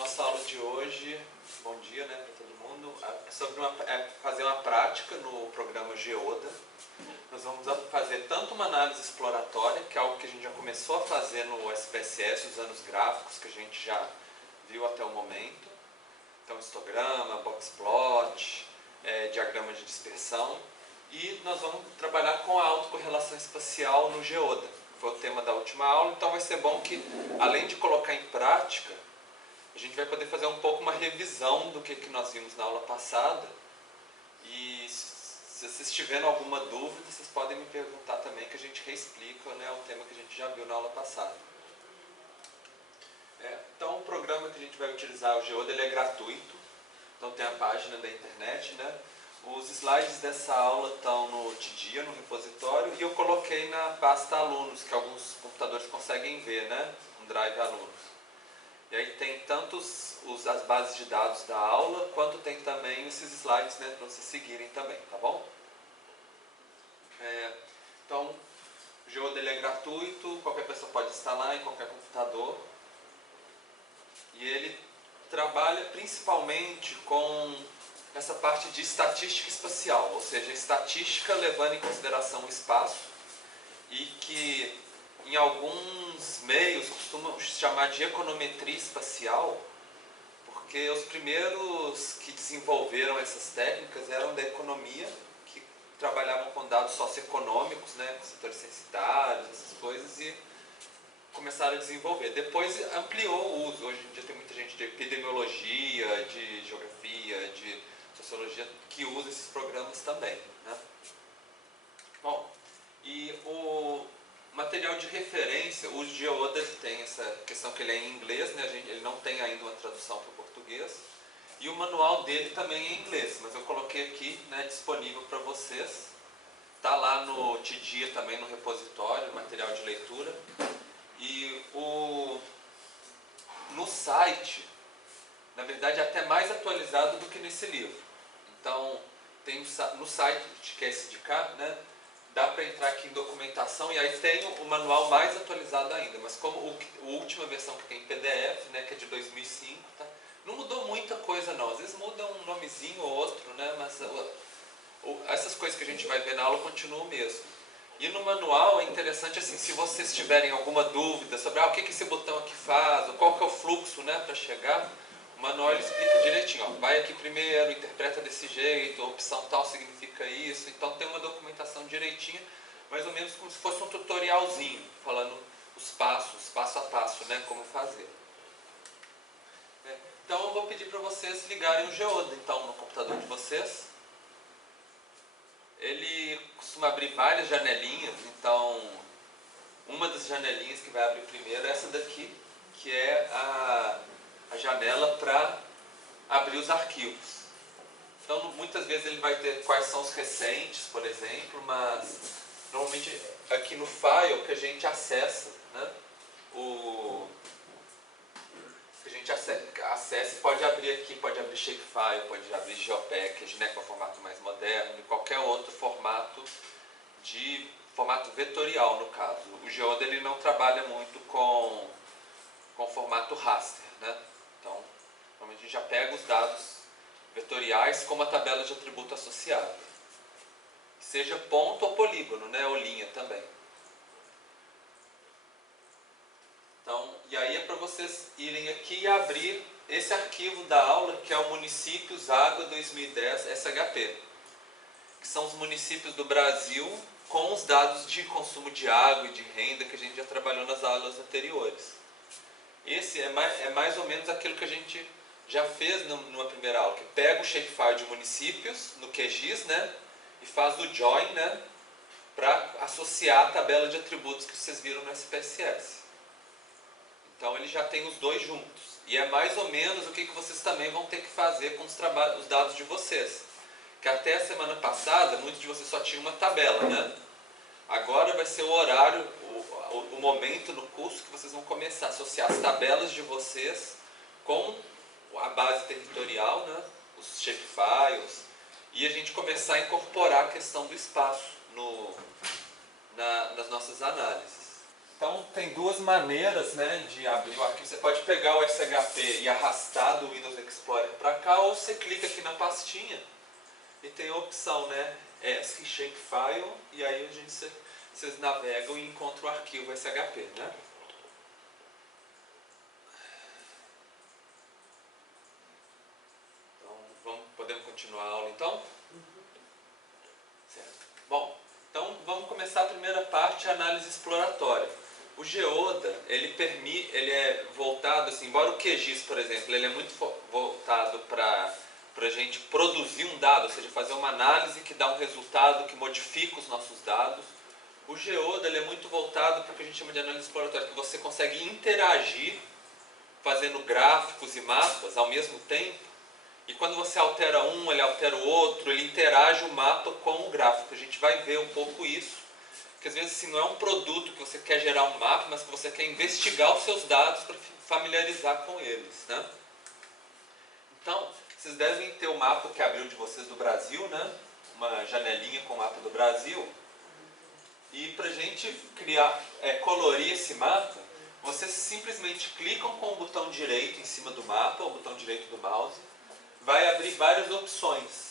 Nossa aula de hoje, bom dia, né, para todo mundo, é sobre fazer uma prática no programa Geoda. Nós vamos fazer tanto uma análise exploratória, que é algo que a gente já começou a fazer no SPSS, usando os gráficos que a gente já viu até o momento. Então, histograma, boxplot, diagrama de dispersão. E nós vamos trabalhar com a autocorrelação espacial no Geoda. Foi o tema da última aula, então vai ser bom que, além de colocar em prática, a gente vai poder fazer um pouco uma revisão do que nós vimos na aula passada. E se vocês tiverem alguma dúvida, vocês podem me perguntar também, que a gente reexplica, né, o tema que a gente já viu na aula passada. Então, o programa que a gente vai utilizar, o Geoda, ele é gratuito. Então, tem a página da internet, né? Os slides dessa aula estão no Tidia, no repositório, e eu coloquei na pasta alunos, que alguns computadores conseguem ver, né? Um drive alunos. E aí tem tanto as bases de dados da aula, quanto tem também esses slides, né, para vocês seguirem também, tá bom? Então, o Geoda ele é gratuito, qualquer pessoa pode instalar em qualquer computador. E ele trabalha principalmente com essa parte de estatística espacial, ou seja, estatística levando em consideração o espaço, e que em alguns meios costumam chamar de econometria espacial, porque os primeiros que desenvolveram essas técnicas eram da economia, que trabalhavam com dados socioeconômicos, né, com setores censitários, essas coisas, e começaram a desenvolver. Depois ampliou o uso. Hoje em dia tem muita gente de epidemiologia, de geografia, de sociologia que usa esses programas também, né? Bom, e o material de referência, o Geoda tem essa questão que ele é em inglês, né? Ele não tem ainda uma tradução para o português. E o manual dele também é em inglês, mas eu coloquei aqui, né, disponível para vocês. Está lá no Tidia também, no repositório, material de leitura. E no site, na verdade, é até mais atualizado do que nesse livro. Então, tem no site, que é esse de cá, né? Dá para entrar aqui em documentação, e aí tem o manual mais atualizado ainda. Mas como a última versão que tem em PDF, né, que é de 2005, tá? Não mudou muita coisa não. Às vezes muda um nomezinho ou outro, né? Mas essas coisas que a gente vai ver na aula continuam mesmo. E no manual é interessante, assim, se vocês tiverem alguma dúvida sobre o que esse botão aqui faz, ou qual que é o fluxo, né, para chegar, o manual ele explica direitinho. Vai aqui primeiro, interpreta desse jeito, a opção tal significa isso. Então tem uma documentação direitinha, mais ou menos como se fosse um tutorialzinho, falando os passos, passo a passo, né, como fazer. Então eu vou pedir para vocês ligarem o Geoda, então, no computador de vocês. Ele costuma abrir várias janelinhas, então uma das janelinhas que vai abrir primeiro é essa daqui, que é a janela para abrir os arquivos. Então muitas vezes ele vai ter quais são os recentes, por exemplo, mas normalmente aqui no file que a gente acessa, né, acesse, pode abrir aqui, pode abrir shapefile, pode abrir geopackage, né, com o formato mais moderno, e qualquer outro formato vetorial, no caso. O Geoda ele não trabalha muito com formato raster, né? Então, normalmente a gente já pega os dados vetoriais com uma tabela de atributo associada. Seja ponto ou polígono, né, ou linha também. Então, e aí é para vocês irem aqui e abrir esse arquivo da aula, que é o Municípios Água 2010 SHP, que são os municípios do Brasil com os dados de consumo de água e de renda que a gente já trabalhou nas aulas anteriores. Esse é mais ou menos aquilo que a gente já fez numa primeira aula, que pega o shapefile de municípios no QGIS, né, e faz o join, né, para associar a tabela de atributos que vocês viram no SPSS. Então ele já tem os dois juntos. E é mais ou menos o que vocês também vão ter que fazer com os dados de vocês. Que até a semana passada, muitos de vocês só tinham uma tabela, né? Agora vai ser o horário, o momento no curso que vocês vão começar a associar as tabelas de vocês com a base territorial, né? Os shapefiles, e a gente começar a incorporar a questão do espaço nas nossas análises. Então tem duas maneiras, né, de abrir o arquivo. Você pode pegar o SHP e arrastar do Windows Explorer para cá, ou você clica aqui na pastinha e tem a opção, né, ESC Shapefile, e aí vocês navegam e encontram o arquivo SHP, né? Então, podemos continuar a aula então? Certo. Bom, então vamos começar a primeira parte, a análise exploratória. O Geoda, ele é voltado, assim, embora o QGIS, por exemplo, ele é muito voltado para a gente produzir um dado, ou seja, fazer uma análise que dá um resultado, que modifica os nossos dados. O Geoda, ele é muito voltado para o que a gente chama de análise exploratória, que você consegue interagir fazendo gráficos e mapas ao mesmo tempo, e quando você altera um, ele altera o outro, ele interage o mapa com o gráfico. A gente vai ver um pouco isso, porque às vezes assim, não é um produto que você quer gerar um mapa, mas que você quer investigar os seus dados para familiarizar com eles, né? Então, vocês devem ter o mapa que abriu de vocês do Brasil, né? Uma janelinha com o mapa do Brasil. E para a gente colorir esse mapa, vocês simplesmente clicam com o botão direito em cima do mapa, o botão direito do mouse, vai abrir várias opções.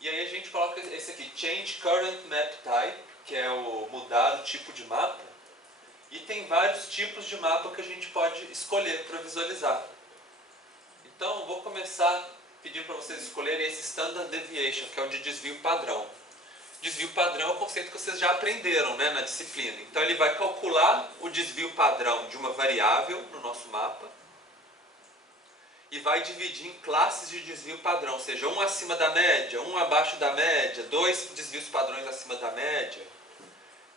E aí a gente coloca esse aqui, Change Current Map Type, que é o mudar o tipo de mapa. E tem vários tipos de mapa que a gente pode escolher para visualizar. Então eu vou começar pedindo para vocês escolherem esse Standard Deviation, que é o de desvio padrão. Desvio padrão é um conceito que vocês já aprenderam, né, na disciplina. Então ele vai calcular o desvio padrão de uma variável no nosso mapa e vai dividir em classes de desvio padrão, ou seja, um acima da média, um abaixo da média, dois desvios padrões acima da média.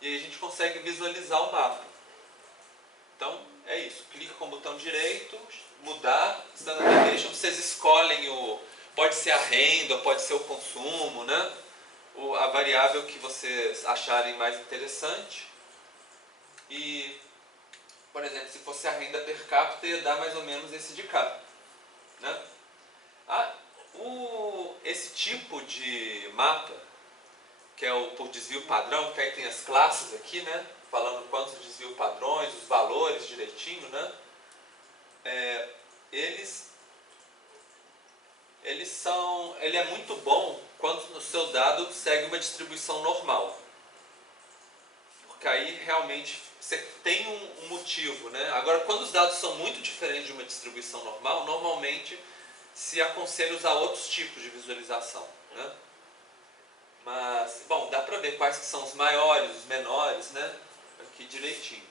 E aí a gente consegue visualizar o mapa. Então é isso, clica com o botão direito, mudar, Standard Deviation, vocês escolhem pode ser a renda, pode ser o consumo, né? A variável que vocês acharem mais interessante. E, por exemplo, se fosse a renda per capita, ia dar mais ou menos esse de cá, né? Esse tipo de mapa, que é o por desvio padrão, que aí tem as classes aqui, né? Falando quantos desvio padrões, os valores direitinho, né? Ele é muito bom quando o seu dado segue uma distribuição normal. Porque aí realmente você tem um motivo, né? Agora, quando os dados são muito diferentes de uma distribuição normal, normalmente se aconselha usar outros tipos de visualização, né? Mas, bom, dá para ver quais que são os maiores, os menores, né? Aqui direitinho.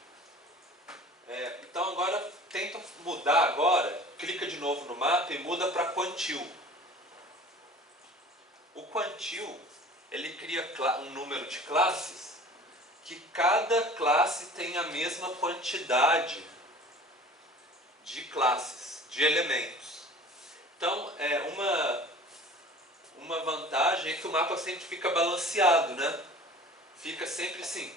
Então agora, tenta mudar agora, clica de novo no mapa e muda para Quantile. O Quantile, ele cria um número de classes que cada classe tem a mesma quantidade de classes, de elementos. Então, uma vantagem é que o mapa sempre fica balanceado, né? Fica sempre assim,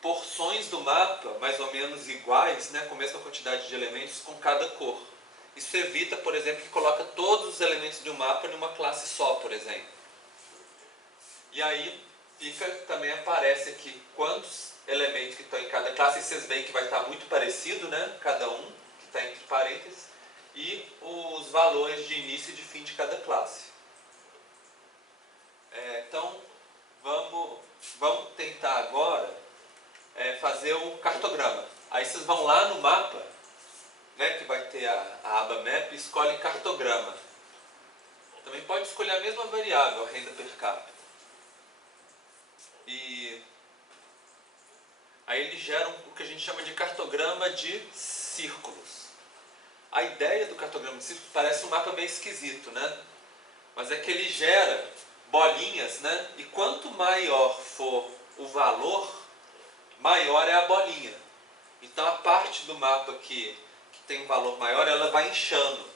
porções do mapa mais ou menos iguais, né? Com a mesma quantidade de elementos com cada cor. Isso evita, por exemplo, que coloca todos os elementos de um mapa em uma classe só, por exemplo. E aí também aparece aqui quantos elementos que estão em cada classe, e vocês veem que vai estar muito parecido, né? Cada um, que está entre parênteses, e os valores de início e de fim de cada classe. Então, vamos tentar agora fazer um cartograma. Aí vocês vão lá no mapa, né, que vai ter a aba Map, e escolhem cartograma. Também pode escolher a mesma variável, a renda per capita. E aí ele gera o que a gente chama de cartograma de círculos. A ideia do cartograma de círculos parece um mapa meio esquisito, né? Mas é que ele gera bolinhas, né? E quanto maior for o valor, maior é a bolinha. Então a parte do mapa que tem um valor maior, ela vai inchando.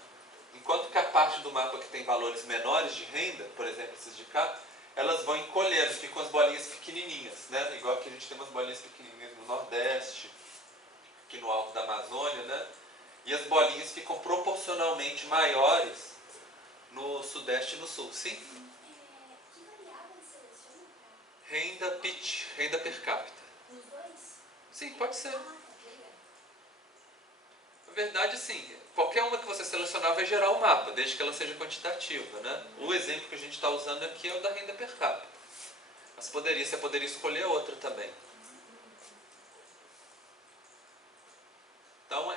Enquanto que a parte do mapa que tem valores menores de renda, por exemplo, esses de cá, elas vão encolhendo, ficam as bolinhas pequenininhas, né? Igual que a gente tem umas bolinhas pequenininhas no Nordeste, aqui no alto da Amazônia, né? E as bolinhas ficam proporcionalmente maiores no Sudeste e no Sul. Sim? Que variável seleciona? Renda PIT, renda per capita. Os dois? Sim, pode ser. Na verdade, sim, qualquer uma que você selecionar vai gerar um mapa, desde que ela seja quantitativa, né? O exemplo que a gente está usando aqui é o da renda per capita. Mas você poderia escolher outra também. Então,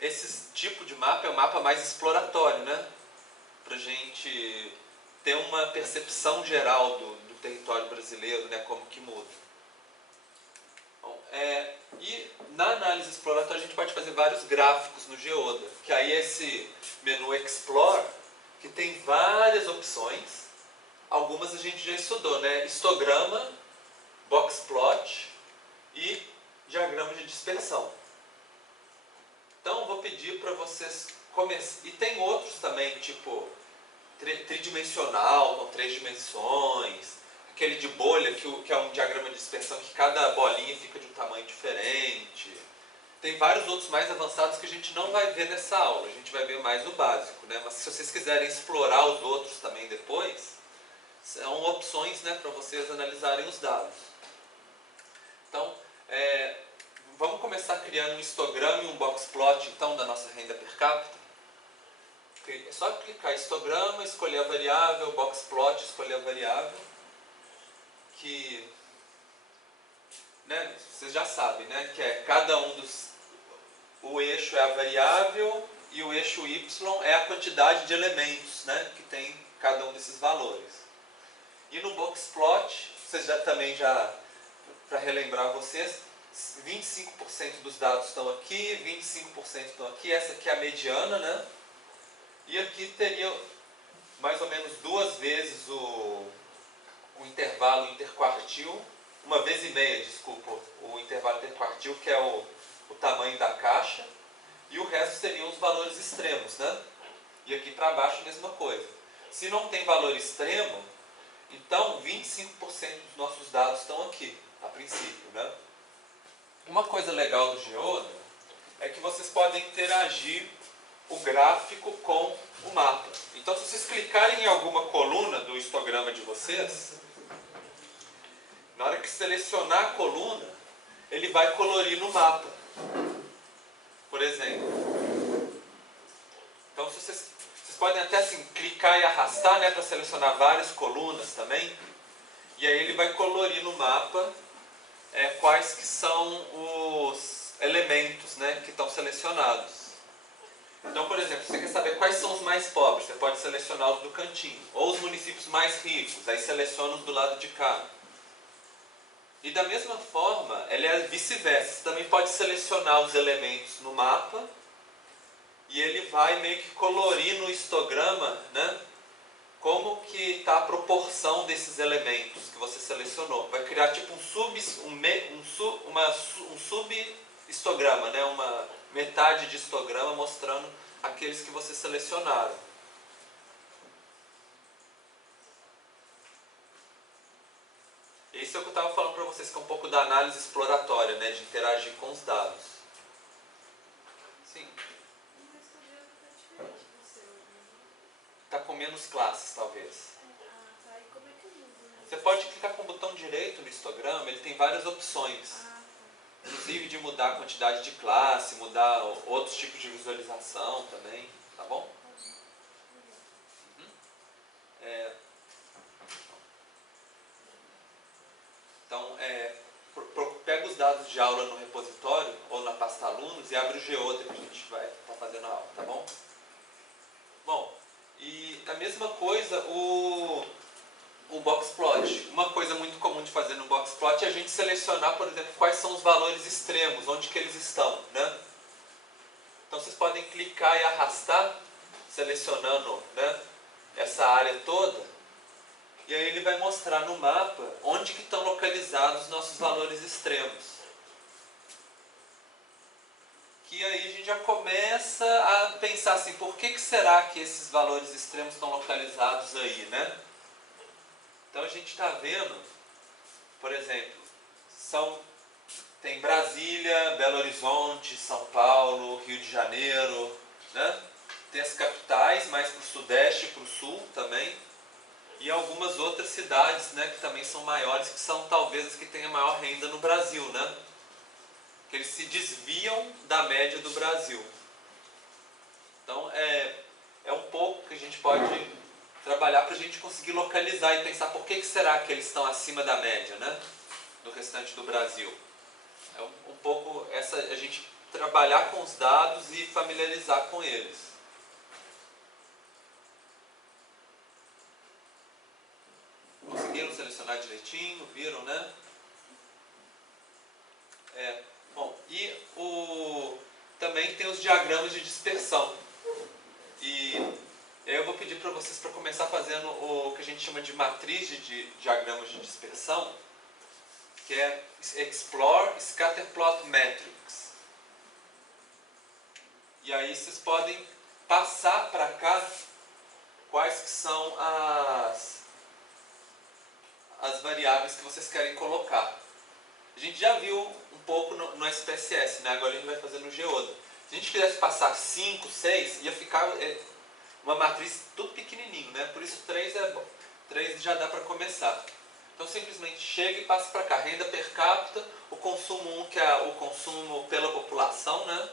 esse tipo de mapa é um mapa mais exploratório, né? Para a gente ter uma percepção geral do território brasileiro, né? Como que muda. Bom, e na análise exploratória a gente pode fazer vários gráficos no Geoda, que aí é esse menu Explore, que tem várias opções. Algumas a gente já estudou, né? Histograma, boxplot e diagrama de dispersão. Então vou pedir para vocês começarem. E tem outros também, tipo tridimensional, com 3 dimensões, aquele de bolha, que é um diagrama de dispersão que cada bolinha fica de um tamanho diferente. Tem vários outros mais avançados que a gente não vai ver nessa aula, a gente vai ver mais o básico, né? Mas se vocês quiserem explorar os outros também depois, são opções, né, para vocês analisarem os dados. Então, vamos começar criando um histograma e um boxplot, então, da nossa renda per capita. É só clicar em histograma, escolher a variável, boxplot, escolher a variável, que, né, vocês já sabem, né, que é cada um o eixo é a variável e o eixo y é a quantidade de elementos, né, que tem cada um desses valores. E no boxplot, vocês para relembrar vocês, 25% dos dados estão aqui, 25% estão aqui, essa aqui é a mediana, né? E aqui teria mais ou menos 2 vezes o intervalo interquartil, 1,5 vezes, desculpa, o intervalo interquartil, que é o tamanho da caixa, e o resto seriam os valores extremos, né? E aqui para baixo a mesma coisa. Se não tem valor extremo, então 25% dos nossos dados estão aqui, a princípio, né? Uma coisa legal do Geoda é que vocês podem interagir o gráfico com o mapa. Então, se vocês clicarem em alguma coluna do histograma de vocês, na hora que selecionar a coluna, ele vai colorir no mapa. Por exemplo. Então, vocês podem até assim, clicar e arrastar, né, para selecionar várias colunas também. E aí ele vai colorir no mapa quais que são os elementos, né, que estão selecionados. Então, por exemplo, se você quer saber quais são os mais pobres, você pode selecionar os do cantinho. Ou os municípios mais ricos, aí seleciona os do lado de cá. E da mesma forma, ele é vice-versa. Você também pode selecionar os elementos no mapa e ele vai meio que colorir no histograma, né, como que está a proporção desses elementos que você selecionou. Vai criar tipo um sub-histograma, né, uma metade de histograma mostrando aqueles que você selecionaram. Isso é o que eu estava falando para vocês, que é um pouco da análise exploratória, né, de interagir com os dados. Sim. Está com menos classes, talvez. Você pode clicar com o botão direito no histograma, ele tem várias opções. Inclusive de mudar a quantidade de classe, mudar outros tipos de visualização também, tá bom? Então, pega os dados de aula no repositório ou na pasta alunos e abre o Geoda que a gente vai estar fazendo a aula, tá bom? Bom, e a mesma coisa o boxplot. Uma coisa muito comum de fazer no boxplot é a gente selecionar, por exemplo, quais são os valores extremos, onde que eles estão, né? Então vocês podem clicar e arrastar, selecionando, né, essa área toda, e aí ele vai mostrar no mapa onde que estão localizados os nossos valores extremos. Que aí a gente já começa a pensar assim, por que será que esses valores extremos estão localizados aí, né? Então a gente está vendo, por exemplo, tem Brasília, Belo Horizonte, São Paulo, Rio de Janeiro, né? Tem as capitais mais para o sudeste e para o sul também, e algumas outras cidades, né, que também são maiores, que são talvez as que tenham maior renda no Brasil, né? que eles se desviam da média do Brasil. Então é um pouco que a gente pode trabalhar para a gente conseguir localizar e pensar por que será que eles estão acima da média, né, do restante do Brasil. É um pouco a gente trabalhar com os dados e familiarizar com eles. Conseguiram selecionar direitinho, viram, né? Bom, e também tem os diagramas de dispersão. E eu vou pedir para vocês para começar fazendo o que a gente chama de matriz de diagramas de dispersão, que é Explore Scatterplot Matrix. E aí vocês podem passar para cá quais que são as variáveis que vocês querem colocar. A gente já viu um pouco no SPSS, né? Agora a gente vai fazer no Geoda. Se a gente quisesse passar 5, 6, ia ficar uma matriz tudo pequenininho, né? Por isso 3 é bom. 3 já dá para começar. Então simplesmente chega e passa para cá. Renda per capita, o consumo 1, que é o consumo pela população, né?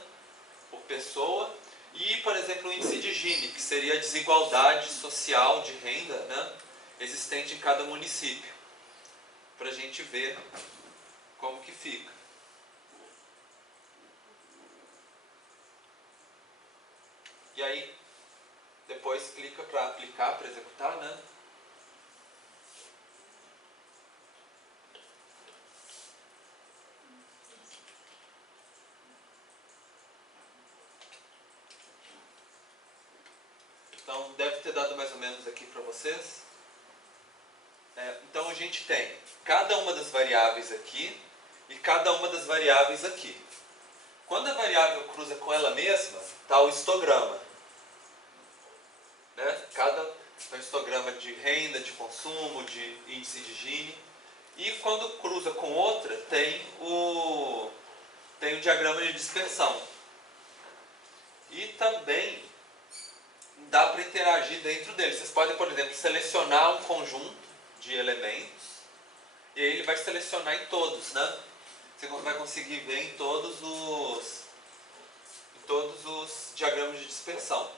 Por pessoa. E, por exemplo, o índice de Gini, que seria a desigualdade social de renda, né, existente em cada município. Para a gente ver como que fica. E aí, depois clica para aplicar, para executar, né? Então, deve ter dado mais ou menos aqui para vocês. Então, a gente tem cada uma das variáveis aqui e cada uma das variáveis aqui. Quando a variável cruza com ela mesma, está o histograma. Né? Um histograma de renda, de consumo, de índice de Gini. E quando cruza com outra, tem o diagrama de dispersão. E também dá para interagir dentro dele. Vocês podem, por exemplo, selecionar um conjunto de elementos e aí ele vai selecionar em todos, né? Você vai conseguir ver em todos os diagramas de dispersão.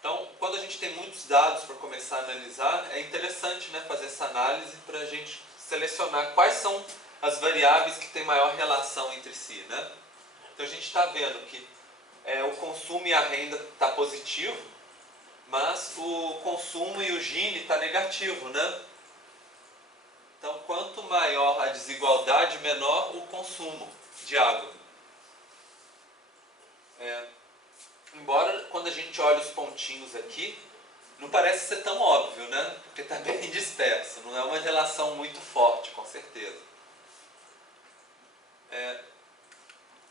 Então, quando a gente tem muitos dados para começar a analisar, é interessante, né, fazer essa análise para a gente selecionar quais são as variáveis que têm maior relação entre si, né? Então, a gente está vendo que o consumo e a renda está positivo, mas o consumo e o Gini está negativo, né? Então, quanto maior a desigualdade, menor o consumo de água. Embora, quando a gente olha os pontinhos aqui, não parece ser tão óbvio, né? Porque está bem disperso, não é uma relação muito forte, com certeza.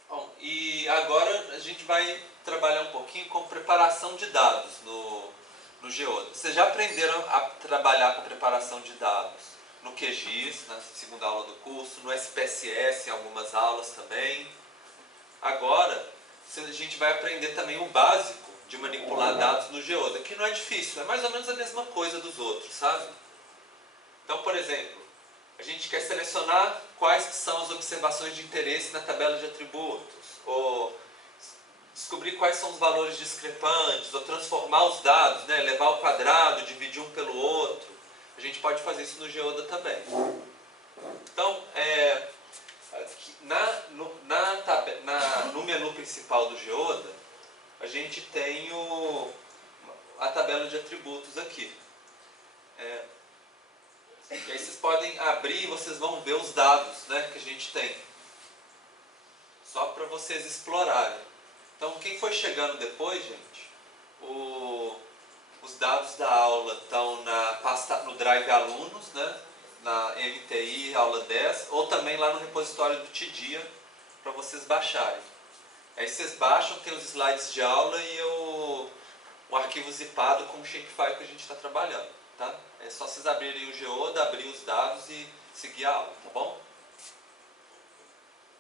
Bom, e agora a gente vai trabalhar um pouquinho com preparação de dados no Geoda. Vocês já aprenderam a trabalhar com preparação de dados no QGIS, na segunda aula do curso, no SPSS, em algumas aulas também. Agora, a gente vai aprender também o básico de manipular dados no Geoda, que não é difícil, é mais ou menos a mesma coisa dos outros, sabe? Então, por exemplo, a gente quer selecionar quais que são as observações de interesse na tabela de atributos, ou descobrir quais são os valores discrepantes, ou transformar os dados, né? Levar ao quadrado, dividir um pelo outro. A gente pode fazer isso no Geoda também. Então, no menu principal do Geoda, a gente tem a tabela de atributos aqui. E aí vocês podem abrir e vocês vão ver os dados, né, que a gente tem. Só para vocês explorarem. Então, quem foi chegando depois, gente, os dados da aula estão no Drive Alunos, né, na MTI, aula 10, ou também lá no repositório do Tidia, para vocês baixarem. Aí vocês baixam, tem os slides de aula e o arquivo zipado com o Shapefile que a gente está trabalhando. Tá? É só vocês abrirem o Geoda, abrir os dados e seguir a aula, tá bom?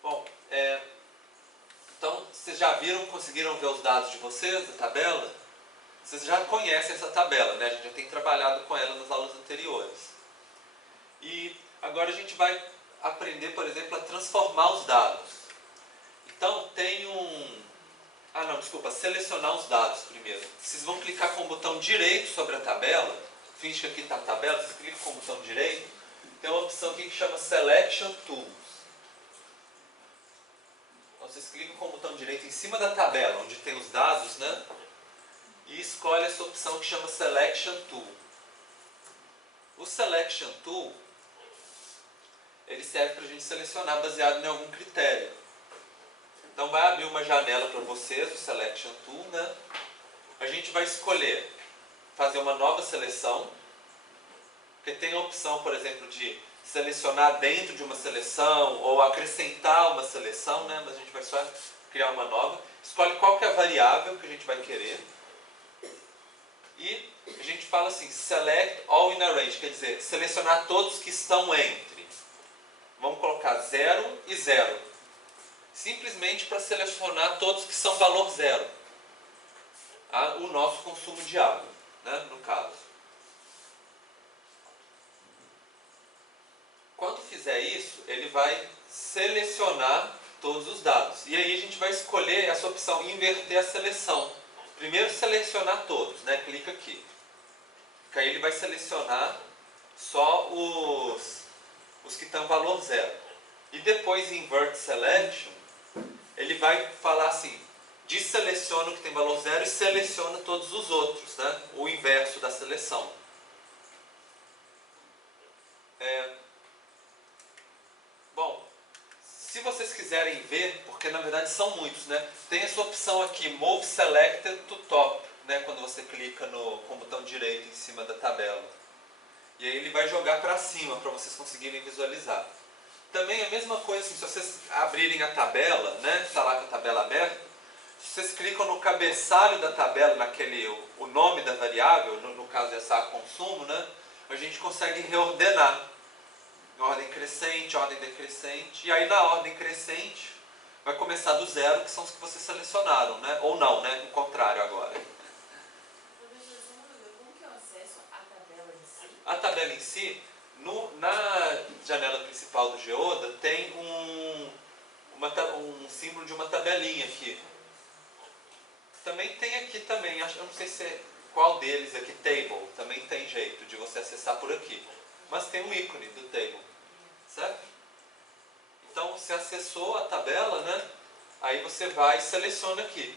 Bom, então vocês já viram, conseguiram ver os dados de vocês, da tabela? Vocês já conhecem essa tabela, né? A gente já tem trabalhado com ela nas aulas anteriores. E agora a gente vai aprender, por exemplo, a transformar os dados. Então tem um... Ah não, desculpa, selecionar os dados primeiro. Vocês vão clicar com o botão direito sobre a tabela. Finge que aqui está a tabela, vocês clicam com o botão direito. Tem uma opção aqui que chama Selection Tools. Então, vocês clicam com o botão direito em cima da tabela, onde tem os dados, né? E escolhe essa opção que chama Selection Tool. O Selection Tool, ele serve para a gente selecionar baseado em algum critério. Então vai abrir uma janela para vocês, o Selection Tool, né? A gente vai escolher fazer uma nova seleção, porque tem a opção, por exemplo, de selecionar dentro de uma seleção ou acrescentar uma seleção, né? Mas a gente vai só criar uma nova. Escolhe qual que é a variável que a gente vai querer. E a gente fala assim, select all in a range, quer dizer, selecionar todos que estão entre. Vamos colocar 0 e 0. Simplesmente para selecionar todos que são valor 0. O nosso consumo de água, né, no caso. Quando fizer isso, ele vai selecionar todos os dados. E aí a gente vai escolher essa opção, inverter a seleção. Primeiro selecionar todos, né? Clica aqui. Que aí ele vai selecionar só os que estão valor 0. E depois invert selection, ele vai falar assim, deseleciona o que tem valor 0 e seleciona todos os outros, né? O inverso da seleção. Bom, se vocês quiserem ver, porque na verdade são muitos, né? Tem essa opção aqui, Move Selected to Top, né? Quando você clica com o botão direito em cima da tabela. E aí ele vai jogar para cima, para vocês conseguirem visualizar. Também a mesma coisa, assim, se vocês abrirem a tabela, né? Está lá com a tabela aberta, se vocês clicam no cabeçalho da tabela, o nome da variável, no caso essa consumo, né? A gente consegue reordenar. Ordem crescente, ordem decrescente, e aí na ordem crescente vai começar do 0, que são os que vocês selecionaram, né? Ou não, né? O contrário agora. Como que eu acesso a tabela em si? A tabela em si, na janela principal do Geoda, tem um símbolo de uma tabelinha aqui. Também tem aqui também, eu não sei qual deles aqui, Table, também tem jeito de você acessar por aqui. Mas tem um ícone do Table. Certo? Então você acessou a tabela, né? Aí você vai e seleciona aqui.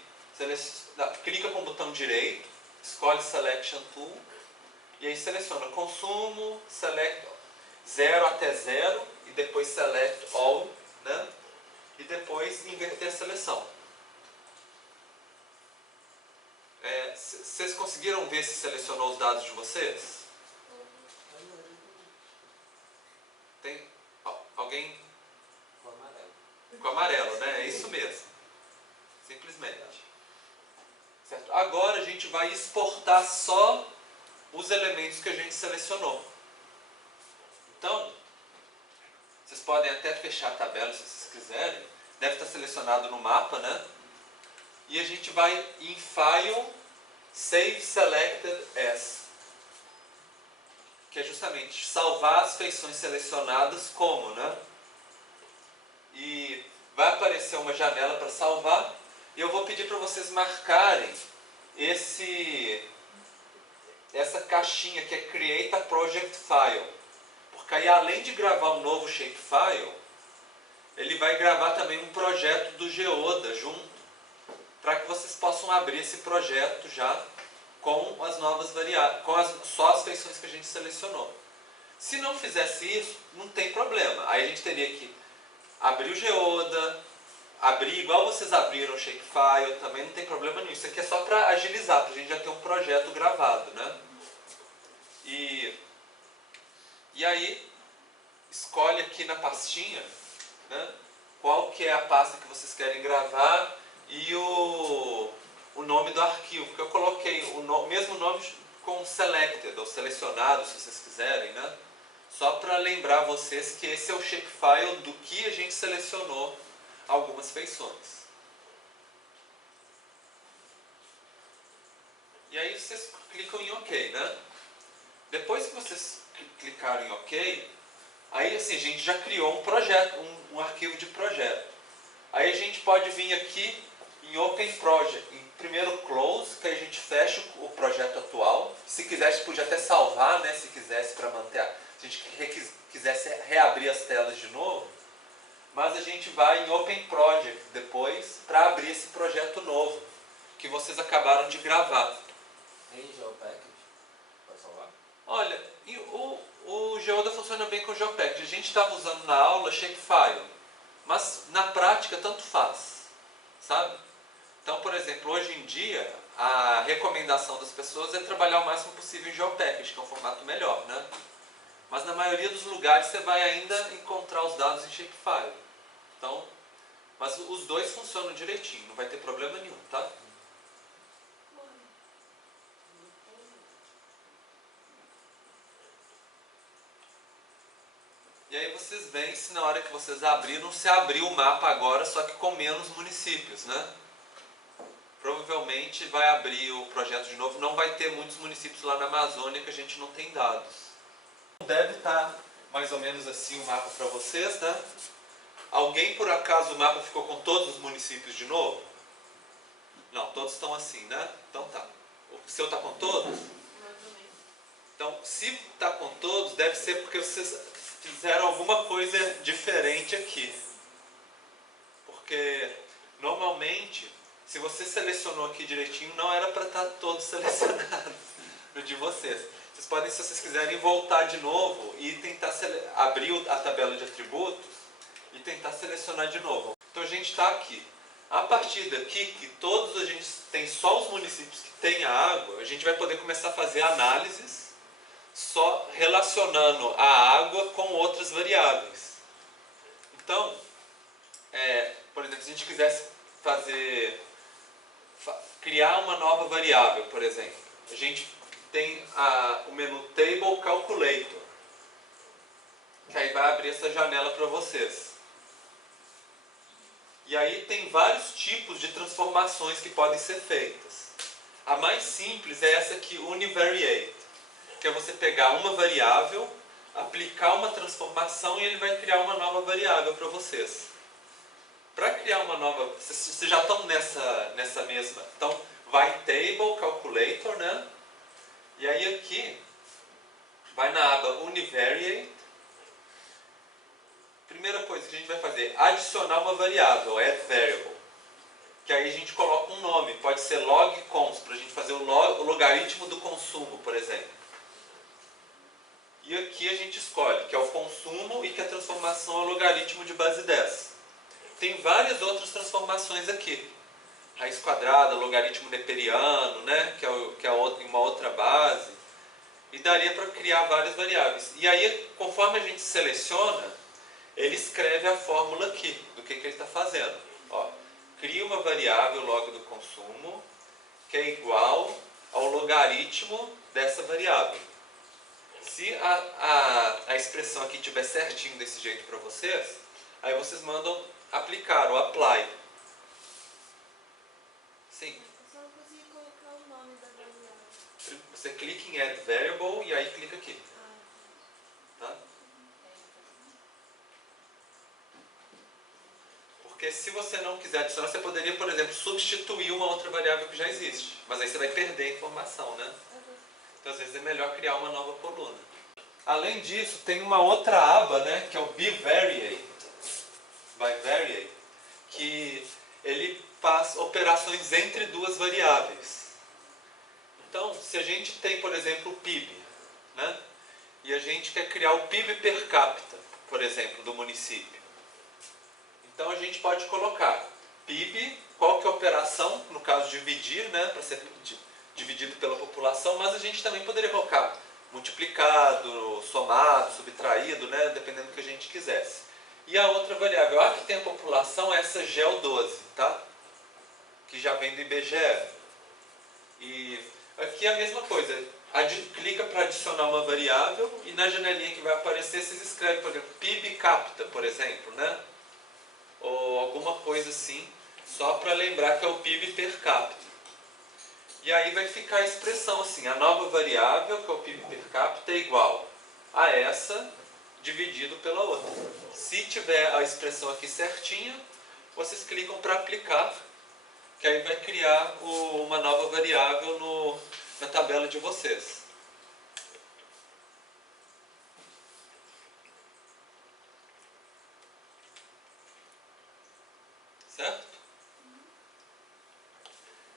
Clica com o botão direito, escolhe Selection Tool e aí seleciona consumo, select 0 até 0 e depois select all, né? E depois inverter a seleção. Vocês conseguiram ver se selecionou os dados de vocês? Tem alguém? Com amarelo. Com amarelo, né? É isso mesmo. Simplesmente. Certo? Agora a gente vai exportar só os elementos que a gente selecionou. Então, vocês podem até fechar a tabela se vocês quiserem. Deve estar selecionado no mapa, né? E a gente vai em File, Save Selected As. Que é justamente salvar as feições selecionadas como, né? E vai aparecer uma janela para salvar. E eu vou pedir para vocês marcarem essa caixinha que é Create a Project File. Porque aí, além de gravar um novo shapefile, ele vai gravar também um projeto do Geoda junto, para que vocês possam abrir esse projeto já com as novas variáveis, só as feições que a gente selecionou. Se não fizesse isso, não tem problema. Aí a gente teria que abrir o Geoda, abrir igual vocês abriram o shapefile, também não tem problema nenhum. Isso aqui é só para agilizar, para a gente já ter um projeto gravado, né? E aí, escolhe aqui na pastinha, né, qual que é a pasta que vocês querem gravar e o nome do arquivo, que eu coloquei o mesmo nome com selected, ou selecionado, se vocês quiserem, né? Só para lembrar vocês que esse é o shapefile do que a gente selecionou algumas feições. E aí vocês clicam em OK, né? Depois que vocês clicarem em OK, aí assim, a gente já criou um projeto, um arquivo de projeto. Aí a gente pode vir aqui em Open Project, em primeiro Close, que aí a gente fecha o projeto atual. Se quisesse, podia até salvar, né, se quisesse, para manter, se a gente quisesse reabrir as telas de novo. Mas a gente vai em Open Project depois para abrir esse projeto novo que vocês acabaram de gravar. Em GeoPackage? Pode salvar? Olha, e o Geoda funciona bem com o GeoPackage. A gente estava usando na aula Shapefile, mas na prática tanto faz, sabe? Então, por exemplo, hoje em dia a recomendação das pessoas é trabalhar o máximo possível em GeoPackage, que é um formato melhor, né? Mas na maioria dos lugares você vai ainda encontrar os dados em Shapefile. Então, mas os dois funcionam direitinho, não vai ter problema nenhum, tá? E aí vocês veem se na hora que vocês abriram, se abriu o mapa agora, só que com menos municípios, né? Provavelmente vai abrir o projeto de novo, não vai ter muitos municípios lá na Amazônia que a gente não tem dados. Deve estar mais ou menos assim o mapa para vocês, né? Alguém, por acaso, o mapa ficou com todos os municípios de novo? Não, todos estão assim, né? Então tá. O seu está com todos? Então, se está com todos, deve ser porque vocês fizeram alguma coisa diferente aqui. Porque, normalmente, se você selecionou aqui direitinho, não era para estar todos selecionados no de vocês. Vocês podem, se vocês quiserem, voltar de novo e tentar abrir a tabela de atributos e tentar selecionar de novo. Então a gente está aqui. A partir daqui, que todos a gente tem só os municípios que têm a água, a gente vai poder começar a fazer análises só relacionando a água com outras variáveis. Então, por exemplo, se a gente quisesse criar uma nova variável, por exemplo, a gente tem o menu Table Calculator, que aí vai abrir essa janela para vocês. E aí tem vários tipos de transformações que podem ser feitas. A mais simples é essa aqui, Univariate, que é você pegar uma variável, aplicar uma transformação e ele vai criar uma nova variável para vocês. Para criar uma nova, vocês já estão nessa mesma, então vai em Table Calculator, né? E aí aqui, vai na aba Univariate. Primeira coisa que a gente vai fazer, adicionar uma variável, add variable. Que aí a gente coloca um nome, pode ser logcons, para a gente fazer o logaritmo do consumo, por exemplo. E aqui a gente escolhe que é o consumo e que a transformação é o logaritmo de base 10. Tem várias outras transformações aqui. Raiz quadrada, logaritmo neperiano, né, que é uma outra base. E daria para criar várias variáveis. E aí, conforme a gente seleciona, ele escreve a fórmula aqui, do que ele está fazendo. Ó, cria uma variável log do consumo, que é igual ao logaritmo dessa variável. Se a expressão aqui estiver certinho desse jeito para vocês, aí vocês mandam aplicar, ou apply. Sim. Eu só não consegui colocar o nome da variável. Você clica em Add Variable e aí clica aqui. Tá? Porque se você não quiser adicionar, você poderia, por exemplo, substituir uma outra variável que já existe. Mas aí você vai perder a informação, né? Então, às vezes, é melhor criar uma nova coluna. Além disso, tem uma outra aba, né, que é o Bivariate, que ele faz operações entre duas variáveis. Então, se a gente tem, por exemplo, o PIB, né, e a gente quer criar o PIB per capita, por exemplo, do município. Então, a gente pode colocar PIB, qual que é a operação, no caso, dividir, né, para ser dividido pela população, mas a gente também poderia colocar multiplicado, somado, subtraído, né, dependendo do que a gente quisesse. E a outra variável, a que tem a população, é essa GEL12, tá? Que já vem do IBGE. E aqui é a mesma coisa, clica para adicionar uma variável e na janelinha que vai aparecer, vocês escrevem, por exemplo, PIB capita, por exemplo, né? Ou alguma coisa assim, só para lembrar que é o PIB per capita. E aí vai ficar a expressão assim, a nova variável, que é o PIB per capita, é igual a essa dividido pela outra. Se tiver a expressão aqui certinha, vocês clicam para aplicar, que aí vai criar uma nova variável na tabela de vocês. Certo?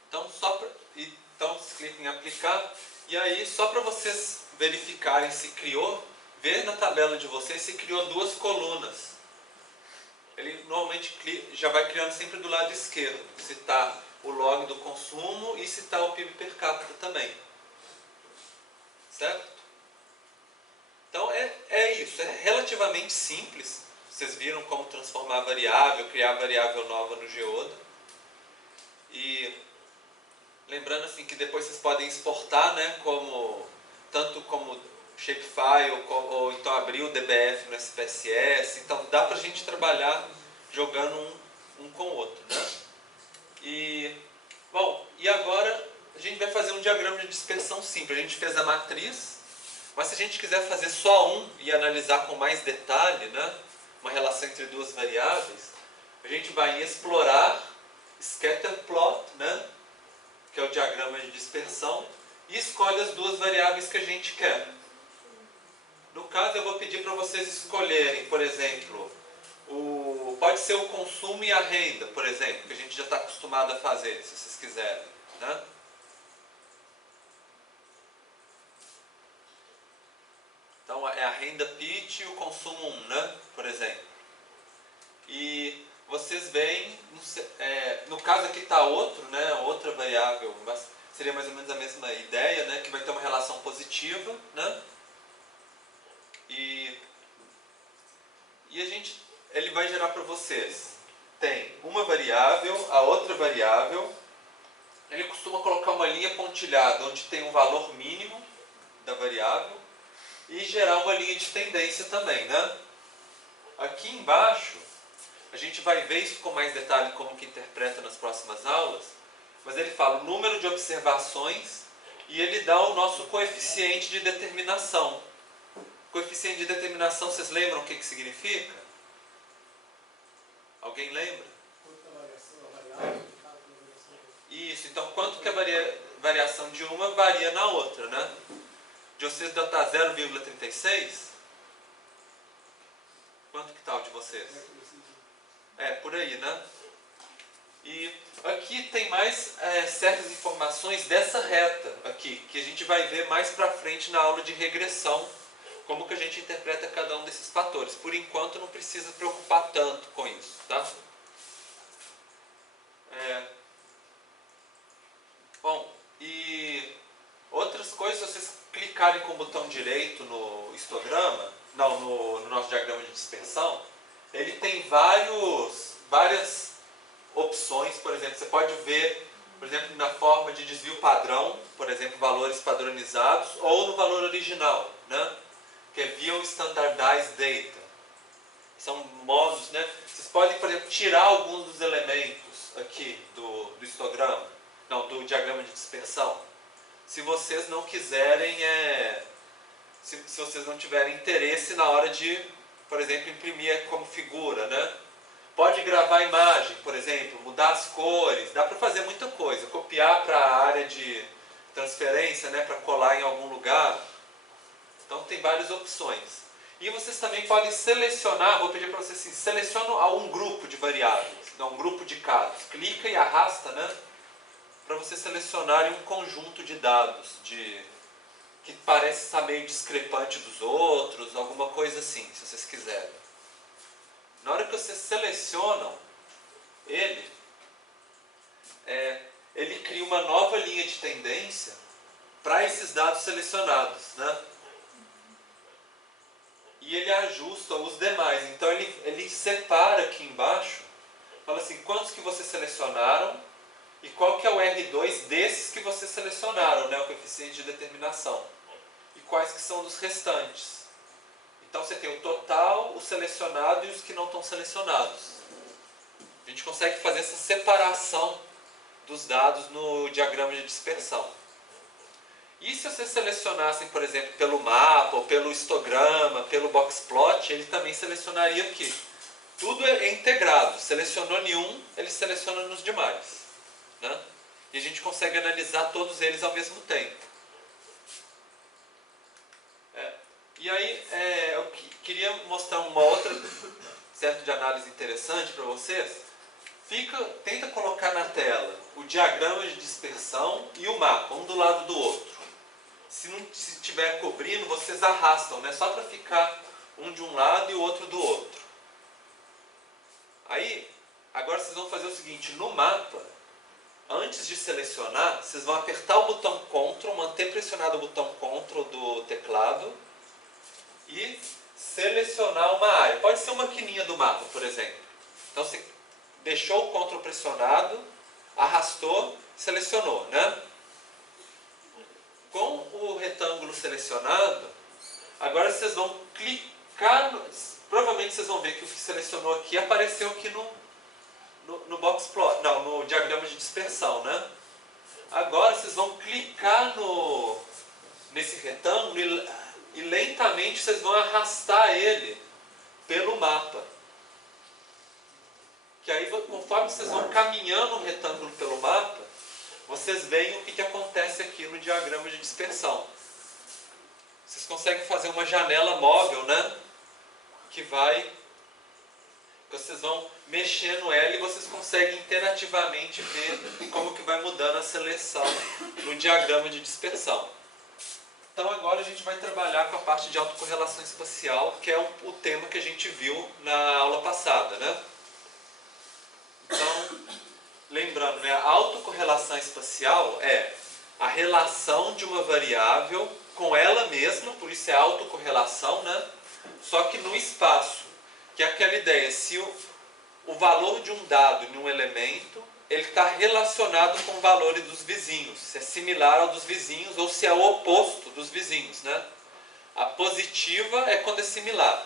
Então, vocês clicam em aplicar, e aí só para vocês verificarem se criou, ver na tabela de vocês se criou duas colunas. Ele normalmente já vai criando sempre do lado esquerdo, se está o log do consumo e se está o PIB per capita também. Certo? Então é isso, é relativamente simples. Vocês viram como transformar a variável, criar variável nova no Geoda. E lembrando assim que depois vocês podem exportar, né, tanto como shapefile, ou então abrir o DBF no SPSS. Então dá pra gente trabalhar jogando um com o outro, né? E agora a gente vai fazer um diagrama de dispersão simples. A gente fez a matriz, mas se a gente quiser fazer só um e analisar com mais detalhe, né, uma relação entre duas variáveis, a gente vai explorar scatterplot, né, que é o diagrama de dispersão, e escolhe as duas variáveis que a gente quer. No caso, eu vou pedir para vocês escolherem, por exemplo, pode ser o consumo e a renda, por exemplo, que a gente já está acostumado a fazer, se vocês quiserem, né? Então, é a renda PIT e o consumo 1, né, por exemplo. E vocês veem, no caso aqui está outro, né, outra variável, mas seria mais ou menos a mesma ideia, né, que vai ter uma relação positiva, né, e ele vai gerar para vocês, tem uma variável, a outra variável, ele costuma colocar uma linha pontilhada onde tem um valor mínimo da variável e gerar uma linha de tendência também, né. Aqui embaixo, a gente vai ver isso com mais detalhe como que interpreta nas próximas aulas, mas ele fala o número de observações e ele dá o nosso coeficiente de determinação. Coeficiente de determinação, vocês lembram o que significa? Alguém lembra? Isso, então quanto que a variação de uma varia na outra, né? De vocês deve estar 0,36? Quanto que está o de vocês? Por aí, né? E aqui tem mais certas informações dessa reta aqui, que a gente vai ver mais pra frente na aula de regressão, como que a gente interpreta cada um desses fatores. Por enquanto não precisa preocupar tanto com isso, tá? Bom, e outras coisas, se vocês clicarem com o botão direito no histograma, no nosso diagrama de dispersão, ele tem várias opções. Por exemplo, você pode ver, por exemplo, na forma de desvio padrão, por exemplo, valores padronizados, ou no valor original, né? Que é via o Standardized Data. São modos, né? Vocês podem, por exemplo, tirar alguns dos elementos aqui do histograma, do diagrama de dispersão, se vocês não quiserem, se vocês não tiverem interesse na hora de, por exemplo, imprimir como figura, né? Pode gravar a imagem, por exemplo, mudar as cores, dá para fazer muita coisa, copiar para a área de transferência, né, para colar em algum lugar. Então tem várias opções. E vocês também podem selecionar, vou pedir para vocês assim, selecionem um grupo de variáveis, um grupo de casos. Clica e arrasta, né, para vocês selecionarem um conjunto de dados que parece estar meio discrepante dos outros, alguma coisa assim, se vocês quiserem. Na hora que vocês selecionam ele cria uma nova linha de tendência para esses dados selecionados, né? E ele ajusta os demais. Então ele separa aqui embaixo, fala assim, quantos que vocês selecionaram e qual que é o R2 desses que vocês selecionaram, né? O coeficiente de determinação. E quais que são dos restantes. Então você tem o total, o selecionado e os que não estão selecionados. A gente consegue fazer essa separação dos dados no diagrama de dispersão. E se vocês selecionassem, por exemplo, pelo mapa, ou pelo histograma, pelo boxplot, ele também selecionaria aqui. tudo é integrado. Selecionou nenhum, ele seleciona nos demais, né? E a gente consegue analisar todos eles ao mesmo tempo. E aí, eu queria mostrar uma outra certo de análise interessante para vocês. Tenta colocar na tela o diagrama de dispersão e o mapa, um do lado do outro. Se não estiver cobrindo, vocês arrastam, né? Só para ficar um de um lado e o outro do outro. Aí, agora vocês vão fazer o seguinte, no mapa, antes de selecionar, vocês vão apertar o botão Ctrl, manter pressionado o botão Ctrl do teclado e selecionar uma área. Pode ser uma quininha do mapa, por exemplo. Então você deixou o Ctrl pressionado, arrastou, selecionou, né? Com o retângulo selecionado, agora vocês vão clicar, provavelmente vocês vão ver que o que selecionou aqui apareceu aqui no box plot, não, no diagrama de dispersão, né? Agora vocês vão clicar nesse retângulo e lentamente vocês vão arrastar ele pelo mapa. Que aí, conforme vocês vão caminhando o retângulo pelo mapa, vocês veem o que acontece aqui no diagrama de dispersão. Vocês conseguem fazer uma janela móvel, né? Vocês vão mexendo ela e vocês conseguem interativamente ver como que vai mudando a seleção no diagrama de dispersão. Então agora a gente vai trabalhar com a parte de autocorrelação espacial, que é o tema que a gente viu na aula passada, né? Então, lembrando, né, a autocorrelação espacial é a relação de uma variável com ela mesma, por isso é autocorrelação, né? Só que no espaço, que é aquela ideia, se o valor de um dado em um elemento, ele está relacionado com o valor dos vizinhos, se é similar ao dos vizinhos ou se é o oposto dos vizinhos, né? A positiva é quando é similar,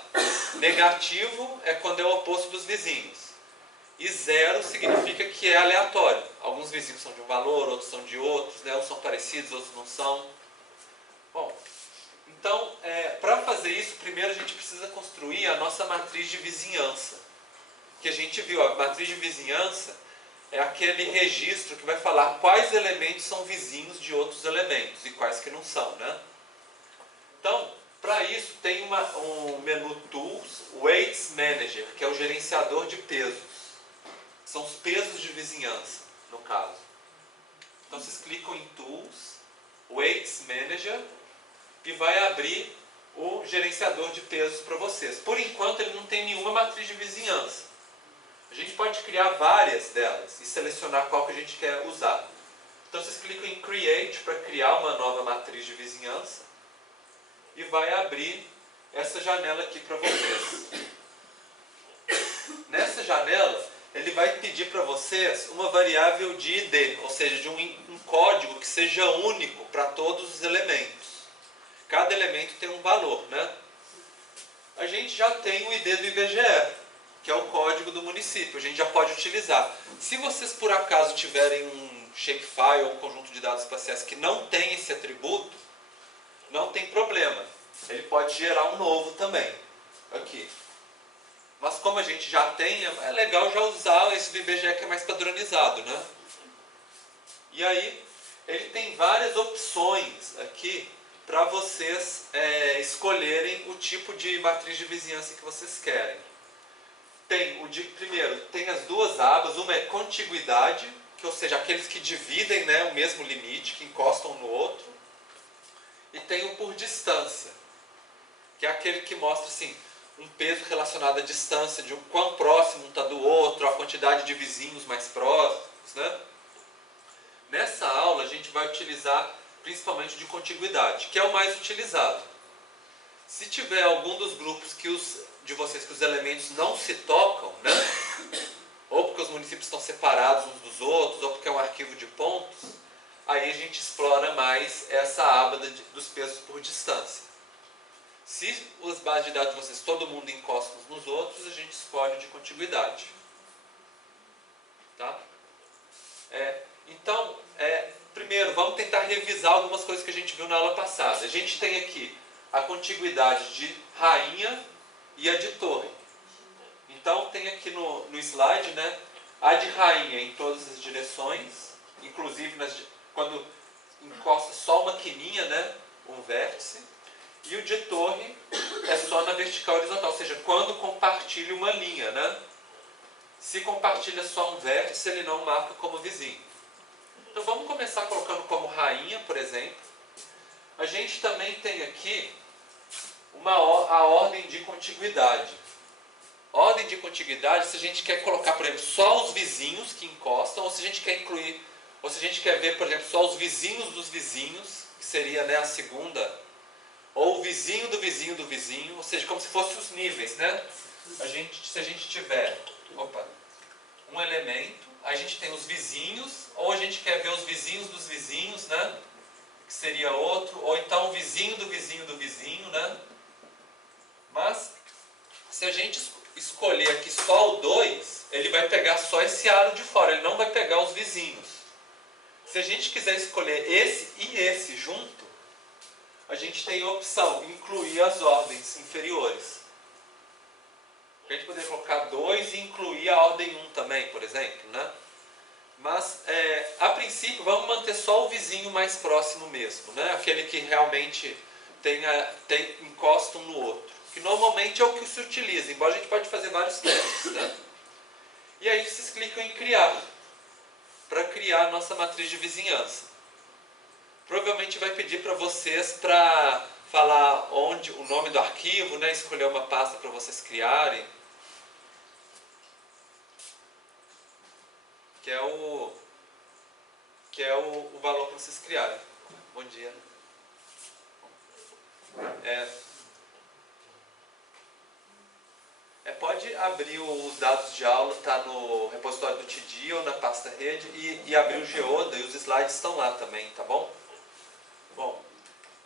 negativo é quando é o oposto dos vizinhos. E zero significa que é aleatório. Alguns vizinhos são de um valor, outros são de outros, né? Uns são parecidos, outros não são. Bom, então, para fazer isso, primeiro a gente precisa construir a nossa matriz de vizinhança. Que a gente viu, a matriz de vizinhança é aquele registro que vai falar quais elementos são vizinhos de outros elementos e quais que não são, né? Então, para isso tem um menu Tools, Weights Manager, que é o gerenciador de pesos. São os pesos de vizinhança, no caso. Então vocês clicam em Tools, Weights Manager, e vai abrir o gerenciador de pesos para vocês. Por enquanto ele não tem nenhuma matriz de vizinhança. A gente pode criar várias delas e selecionar qual que a gente quer usar. Então vocês clicam em Create para criar uma nova matriz de vizinhança e vai abrir essa janela aqui para vocês. Nessa janela, ele vai pedir para vocês uma variável de ID, ou seja, de um código que seja único para todos os elementos. Cada elemento tem um valor, né? A gente já tem o ID do IBGE, que é o código do município, a gente já pode utilizar. Se vocês por acaso tiverem um shapefile ou um conjunto de dados espaciais que não tem esse atributo, não tem problema. Ele pode gerar um novo também, aqui. Mas como a gente já tem, é legal já usar esse do IBGE que é mais padronizado, né? E aí, ele tem várias opções aqui para vocês escolherem o tipo de matriz de vizinhança que vocês querem. Primeiro, tem as duas abas, uma é contiguidade, ou seja, aqueles que dividem, né, o mesmo limite, que encostam um no outro. E tem o por distância, que é aquele que mostra assim, um peso relacionado à distância, de quão próximo um está do outro, a quantidade de vizinhos mais próximos, né? Nessa aula a gente vai utilizar principalmente de contiguidade, que é o mais utilizado. Se tiver algum dos grupos de vocês que os elementos não se tocam, né? Ou porque os municípios estão separados uns dos outros, ou porque é um arquivo de pontos, aí a gente explora mais essa aba dos pesos por distância. Se as bases de dados de vocês, todo mundo encosta uns nos outros, a gente escolhe de contiguidade. Tá? Então, primeiro, vamos tentar revisar algumas coisas que a gente viu na aula passada. A gente tem aqui a contiguidade de rainha e a de torre. Então tem aqui no slide, né, a de rainha em todas as direções, inclusive quando encosta só uma quininha, né, um vértice, e o de torre é só na vertical e horizontal, ou seja, quando compartilha uma linha, né? Se compartilha só um vértice, ele não marca como vizinho. Então vamos começar colocando como rainha, por exemplo. A gente também tem aqui a ordem de contiguidade. Ordem de contiguidade, se a gente quer colocar, por exemplo, só os vizinhos que encostam, ou se a gente quer incluir, ou se a gente quer ver, por exemplo, só os vizinhos dos vizinhos, que seria, né, a segunda, ou o vizinho do vizinho do vizinho, ou seja, como se fossem os níveis, né? Se a gente tiver um elemento, a gente tem os vizinhos, ou a gente quer ver os vizinhos dos vizinhos, né? Que seria outro, ou então o vizinho do vizinho do vizinho, né? Mas, se a gente escolher aqui só o 2, ele vai pegar só esse aro de fora, ele não vai pegar os vizinhos. Se a gente quiser escolher esse e esse junto, a gente tem a opção de incluir as ordens inferiores. A gente poderia colocar 2 e incluir a ordem 1 também, por exemplo, né? Mas, a princípio, vamos manter só o vizinho mais próximo mesmo, né? Aquele que realmente encosta um no outro. Que normalmente é o que se utiliza, embora a gente pode fazer vários testes, né? E aí vocês clicam em criar, para criar a nossa matriz de vizinhança. Provavelmente vai pedir para vocês para falar o nome do arquivo, né? Escolher uma pasta para vocês criarem. Que é o valor para vocês criarem. Bom dia. Pode abrir os dados de aula, está no repositório do TD ou na pasta rede, e abrir o Geoda, e os slides estão lá também, tá bom? Bom,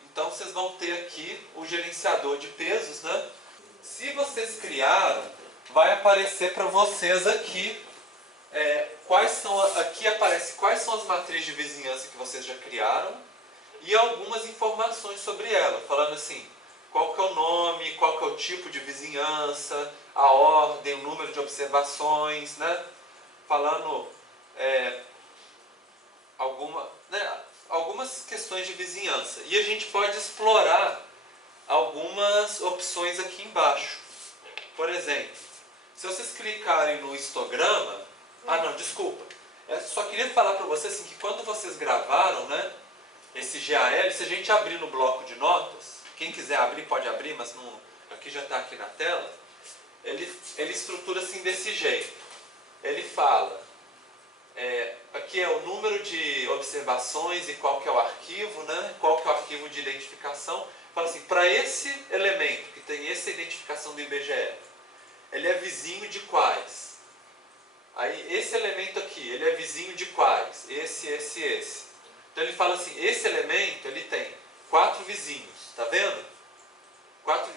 então vocês vão ter aqui o gerenciador de pesos, né? Se vocês criaram, vai aparecer para vocês aqui, aqui aparece quais são as matrizes de vizinhança que vocês já criaram, e algumas informações sobre ela, falando assim, qual que é o nome, qual que é o tipo de vizinhança, a ordem, o número de observações, né? Falando algumas questões de vizinhança. E a gente pode explorar algumas opções aqui embaixo. Por exemplo, se vocês clicarem no histograma... Eu só queria falar para vocês assim, que quando vocês gravaram, né, esse GAL, se a gente abrir no bloco de notas, quem quiser abrir pode abrir, mas aqui já está aqui na tela, ele estrutura assim desse jeito. Ele fala, aqui é o número de observações e qual que é o arquivo, né, qual que é o arquivo de identificação. Fala assim, para esse elemento que tem essa identificação do IBGE, ele é vizinho de quais? Aí, esse elemento aqui, ele é vizinho de quais? Esse. Então, ele fala assim, esse elemento, ele tem 4 vizinhos, tá vendo?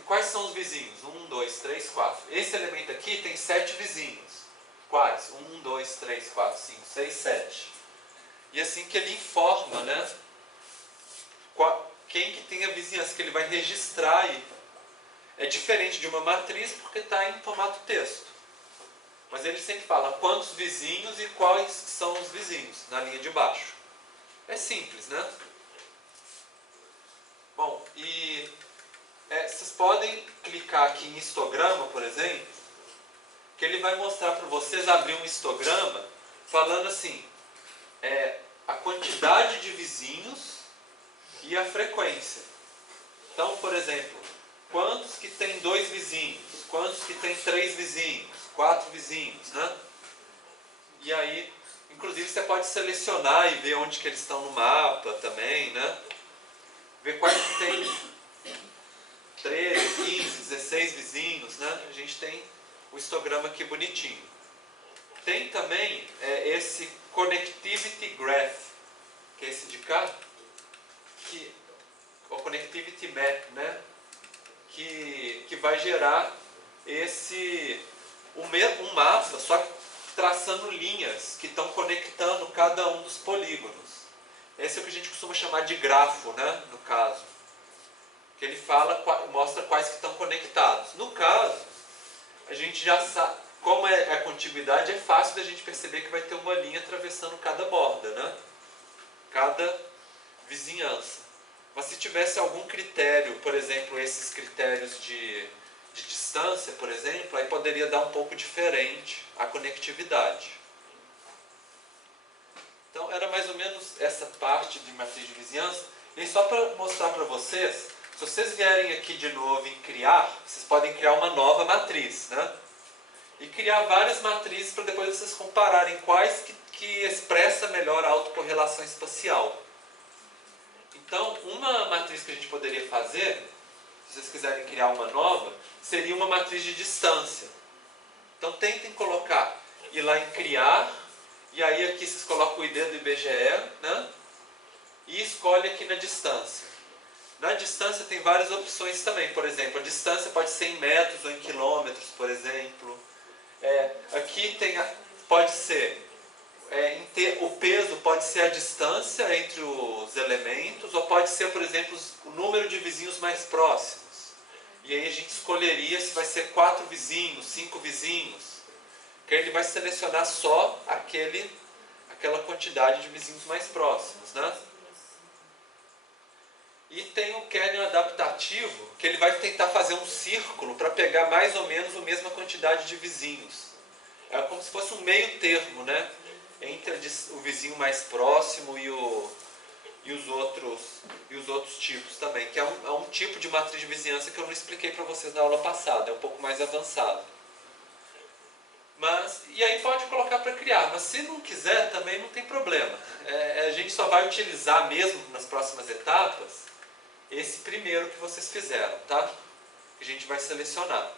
Quais são os vizinhos? 1, 2, 3, 4. Esse elemento aqui tem 7 vizinhos. Quais? 1, 2, 3, 4, 5, 6, 7. E assim que ele informa, né? Quem que tem a vizinhança, que ele vai registrar aí. É diferente de uma matriz porque está em formato texto. Mas ele sempre fala quantos vizinhos e quais são os vizinhos, na linha de baixo. É simples, né? Bom, e vocês podem clicar aqui em histograma, por exemplo, que ele vai mostrar para vocês abrir um histograma falando assim, a quantidade de vizinhos e a frequência. Então, por exemplo, quantos que tem 2 vizinhos, quantos que tem 3 vizinhos, 4 vizinhos, né? E aí, inclusive, você pode selecionar e ver onde que eles estão no mapa também, né? Ver quais que tem 13, 15, 16 vizinhos, né? A gente tem o histograma aqui bonitinho. Tem também esse Connectivity Graph, que é esse de cá, o Connectivity Map, né? Que vai gerar um mapa, só que traçando linhas que estão conectando cada um dos polígonos. Esse é o que a gente costuma chamar de grafo, né, no caso. Que ele mostra quais que estão conectados. No caso, a gente já sabe, como é a contiguidade, é fácil da gente perceber que vai ter uma linha atravessando cada borda, né? Cada vizinhança. Mas se tivesse algum critério, por exemplo, esses critérios de distância, por exemplo, aí poderia dar um pouco diferente a conectividade. Então, era mais ou menos essa parte de matriz de vizinhança. E só para mostrar para vocês, se vocês vierem aqui de novo em criar, vocês podem criar uma nova matriz, né? E criar várias matrizes para depois vocês compararem quais que expressa melhor a autocorrelação espacial. Então, uma matriz que a gente poderia fazer, se vocês quiserem criar uma nova, seria uma matriz de distância. Então, tentem colocar, ir lá em criar, e aí aqui vocês colocam o ID do IBGE, né? E escolhe aqui na distância. Na distância tem várias opções também. Por exemplo, a distância pode ser em metros ou em quilômetros, por exemplo. Aqui pode ser, o peso pode ser a distância entre os elementos, ou pode ser, por exemplo, o número de vizinhos mais próximos. E aí a gente escolheria se vai ser 4 vizinhos, 5 vizinhos. Que ele vai selecionar só aquela quantidade de vizinhos mais próximos, né? E tem o kernel adaptativo, que ele vai tentar fazer um círculo para pegar mais ou menos a mesma quantidade de vizinhos. É como se fosse um meio termo, né? Entre o vizinho mais próximo e os outros tipos também, que é um tipo de matriz de vizinhança que eu não expliquei para vocês na aula passada, é um pouco mais avançado. E aí pode colocar para criar, mas se não quiser também não tem problema. A gente só vai utilizar mesmo nas próximas etapas esse primeiro que vocês fizeram, tá? Que a gente vai selecionar.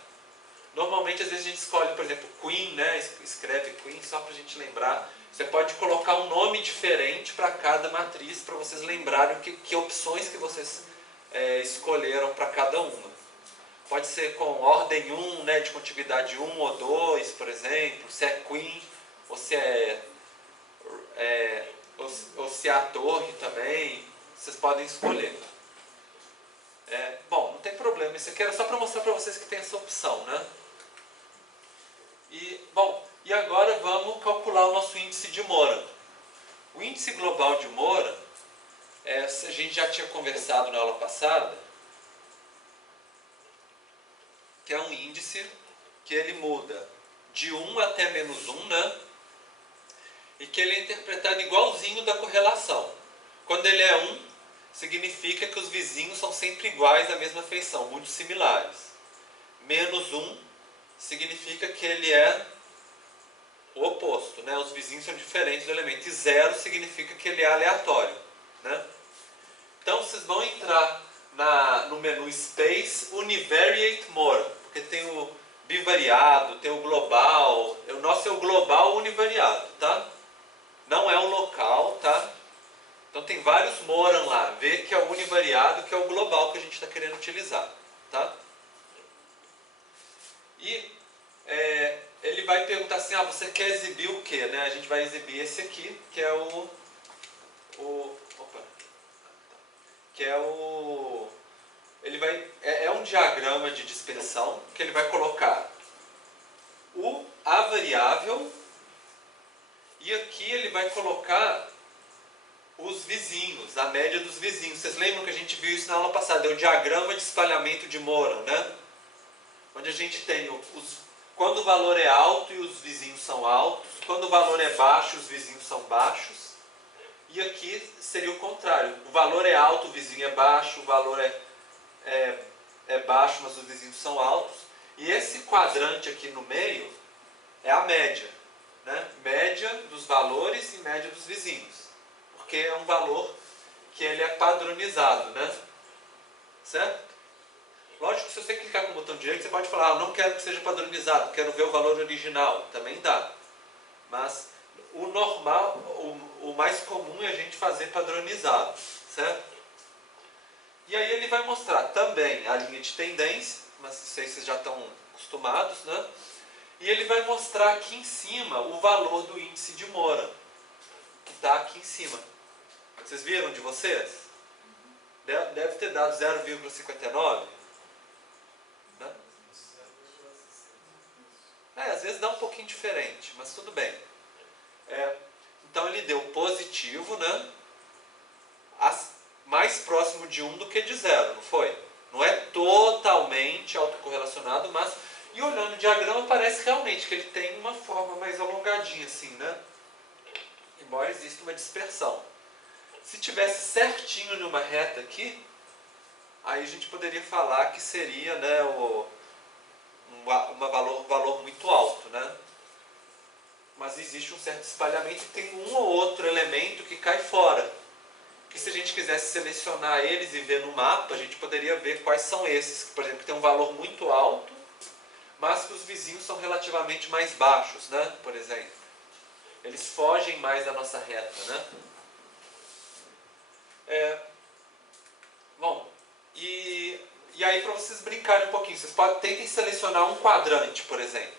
Normalmente, às vezes a gente escolhe, por exemplo, Queen, né? Escreve Queen só para a gente lembrar. Você pode colocar um nome diferente para cada matriz, para vocês lembrarem que opções que vocês escolheram para cada uma. Pode ser com ordem 1, né, de contiguidade 1 ou 2, por exemplo, se é Queen, ou se ou se é a torre também, vocês podem escolher. Bom, não tem problema, isso aqui era só para mostrar para vocês que tem essa opção, né? E agora vamos calcular o nosso índice de Moran. O índice global de Moran, a gente já tinha conversado na aula passada, que é um índice que ele muda de 1 até -1, né? E que ele é interpretado igualzinho da correlação. Quando ele é 1, significa que os vizinhos são sempre iguais à mesma feição, muito similares. -1 significa que ele é o oposto, né? Os vizinhos são diferentes do elemento. E 0 significa que ele é aleatório, né? Então vocês vão entrar no menu Space Univariate Moran, porque tem o bivariado, tem o global. O nosso é o global univariado, tá? Não é o local, tá? Então tem vários Moran lá. Vê que é o univariado, que é o global que a gente está querendo utilizar, tá? E ele vai perguntar assim, você quer exibir o quê? Né? A gente vai exibir esse aqui, que é é um diagrama de dispersão, que ele vai colocar a variável, e aqui ele vai colocar os vizinhos, a média dos vizinhos. Vocês lembram que a gente viu isso na aula passada? É o diagrama de espalhamento de Moran, né? Onde a gente tem quando o valor é alto e os vizinhos são altos, quando o valor é baixo os vizinhos são baixos, e aqui seria o contrário. O valor é alto, o vizinho é baixo, o valor é baixo, mas os vizinhos são altos. E esse quadrante aqui no meio é a média, né? Média dos valores e média dos vizinhos. Porque é um valor que ele é padronizado, né? Certo? Lógico que se você clicar com o botão direito, você pode falar, não quero que seja padronizado, quero ver o valor original. Também dá. Mas o normal, o mais comum é a gente fazer padronizado, certo? E aí ele vai mostrar também a linha de tendência, mas não sei se vocês já estão acostumados, né? E ele vai mostrar aqui em cima o valor do índice de Moran, que está aqui em cima. Vocês viram de vocês? Deve ter dado 0,59. Né? Às vezes dá um pouquinho diferente, mas tudo bem. Então ele deu positivo, né? Mais próximo de 1 do que de 0, não foi? Não é totalmente autocorrelacionado, mas... E olhando o diagrama, parece realmente que ele tem uma forma mais alongadinha assim, né? Embora exista uma dispersão. Se tivesse certinho numa reta aqui, aí a gente poderia falar que seria, né, um valor muito alto, né? Mas existe um certo espalhamento e tem um ou outro elemento que cai fora. Que se a gente quisesse selecionar eles e ver no mapa, a gente poderia ver quais são esses, por exemplo, que tem um valor muito alto, mas que os vizinhos são relativamente mais baixos, né? Por exemplo. Eles fogem mais da nossa reta, né? Bom, e aí para vocês brincarem um pouquinho, vocês tentem selecionar um quadrante, por exemplo.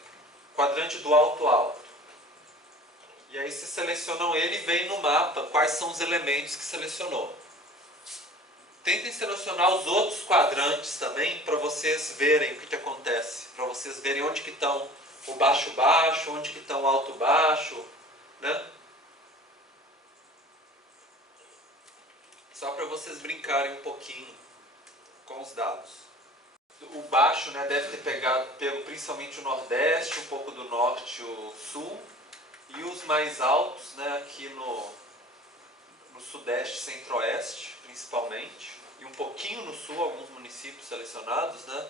Quadrante do alto-alto. E aí vocês selecionam ele e veem no mapa quais são os elementos que selecionou. Tentem selecionar os outros quadrantes também para vocês verem o que acontece. Para vocês verem onde que estão o baixo-baixo, onde que estão o alto-baixo, né? Só para vocês brincarem um pouquinho com os dados. O baixo, né, deve ter pego principalmente o nordeste, um pouco do norte e o sul. E os mais altos, né, aqui no sudeste e centro-oeste, principalmente. E um pouquinho no sul, alguns municípios selecionados, né?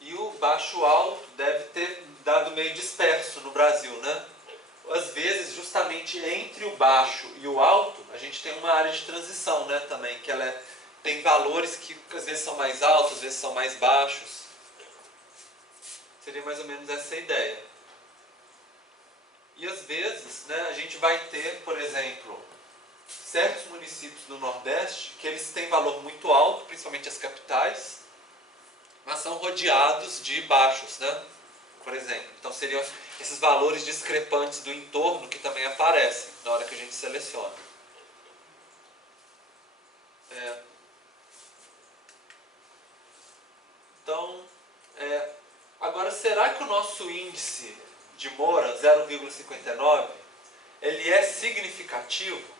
E o baixo-alto deve ter dado meio disperso no Brasil, né? Às vezes, justamente entre o baixo e o alto, a gente tem uma área de transição, né, também, que ela tem valores que às vezes são mais altos, às vezes são mais baixos. Seria mais ou menos essa a ideia. E às vezes, né, a gente vai ter, por exemplo, certos municípios do Nordeste que eles têm valor muito alto, principalmente as capitais, mas são rodeados de baixos, né? Por exemplo. Então seriam esses valores discrepantes do entorno que também aparecem na hora que a gente seleciona. Então, agora, será que o nosso índice de Moura, 0,59, ele é significativo?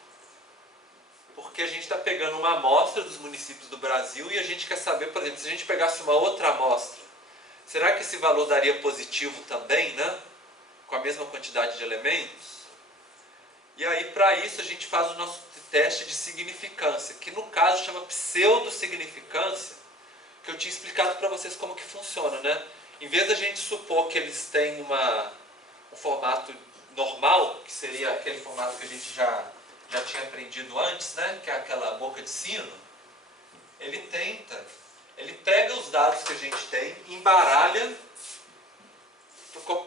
Porque a gente está pegando uma amostra dos municípios do Brasil e a gente quer saber, por exemplo, se a gente pegasse uma outra amostra, será que esse valor daria positivo também, né? Com a mesma quantidade de elementos? E aí, para isso, a gente faz o nosso teste de significância, que no caso chama pseudo-significância, que eu tinha explicado para vocês como que funciona, né? Em vez da gente supor que eles têm um formato normal, que seria aquele formato que a gente já tinha aprendido antes, né? Que é aquela boca de sino, ele pega os dados que a gente tem, embaralha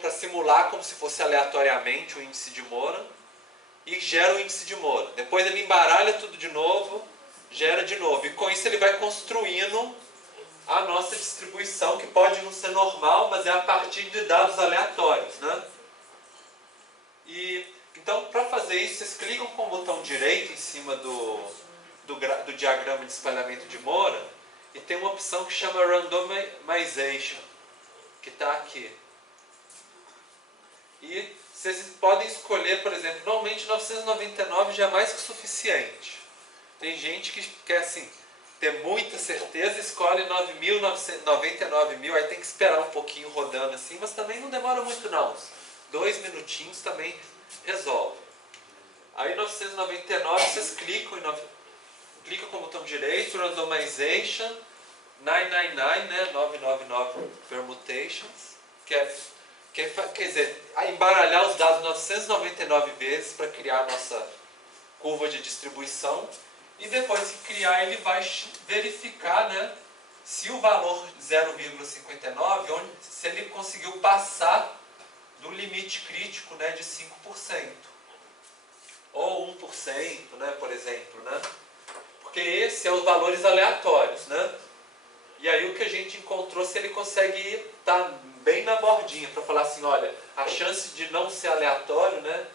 para simular como se fosse aleatoriamente o índice de Moura e gera o índice de Moura. Depois ele embaralha tudo de novo, gera de novo. E com isso ele vai construindo a nossa distribuição, que pode não ser normal, mas é a partir de dados aleatórios, né? Então, para fazer isso, vocês clicam com o botão direito em cima do diagrama de espalhamento de Moura e tem uma opção que chama Randomization, que está aqui. E vocês podem escolher, por exemplo, normalmente 999 já é mais que suficiente. Tem gente que quer, assim, ter muita certeza, escolhe 99.000, aí tem que esperar um pouquinho rodando assim, mas também não demora muito não. 2 minutinhos também resolve. Aí 999, vocês clicam com o botão direito, Randomization, 999, né, 999 Permutations, quer dizer, embaralhar os dados 999 vezes para criar a nossa curva de distribuição. E depois que criar, ele vai verificar, né, se o valor 0,59, se ele conseguiu passar do limite crítico, né, de 5%. Ou 1%, né, por exemplo. Né? Porque esses são os valores aleatórios. Né? E aí o que a gente encontrou, se ele consegue estar bem na bordinha, para falar assim, olha, a chance de não ser aleatório, né,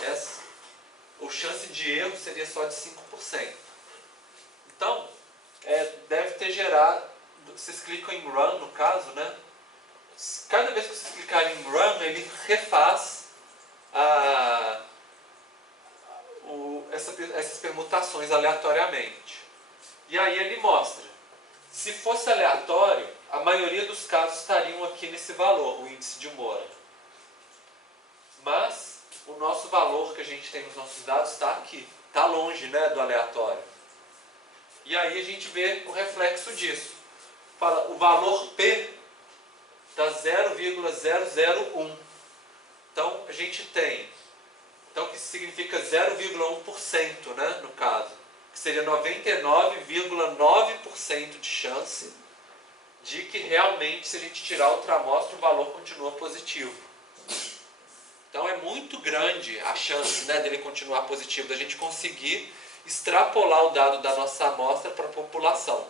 a chance de erro seria só de 5%. Então, deve ter gerado, vocês clicam em Run no caso, né? Cada vez que vocês clicarem em Run, ele refaz essas permutações aleatoriamente. E aí ele mostra, se fosse aleatório, a maioria dos casos estariam aqui nesse valor, o índice de Moore. Mas o nosso valor que a gente tem nos nossos dados está aqui, está longe, né, do aleatório. E aí a gente vê o reflexo disso. Fala, o valor P dá 0,001. Então a gente tem, então que significa 0,1%, né, no caso, que seria 99,9% de chance de que realmente, se a gente tirar outra amostra, o valor continua positivo. Então é muito grande a chance, né, dele continuar positivo, da gente conseguir extrapolar o dado da nossa amostra para a população,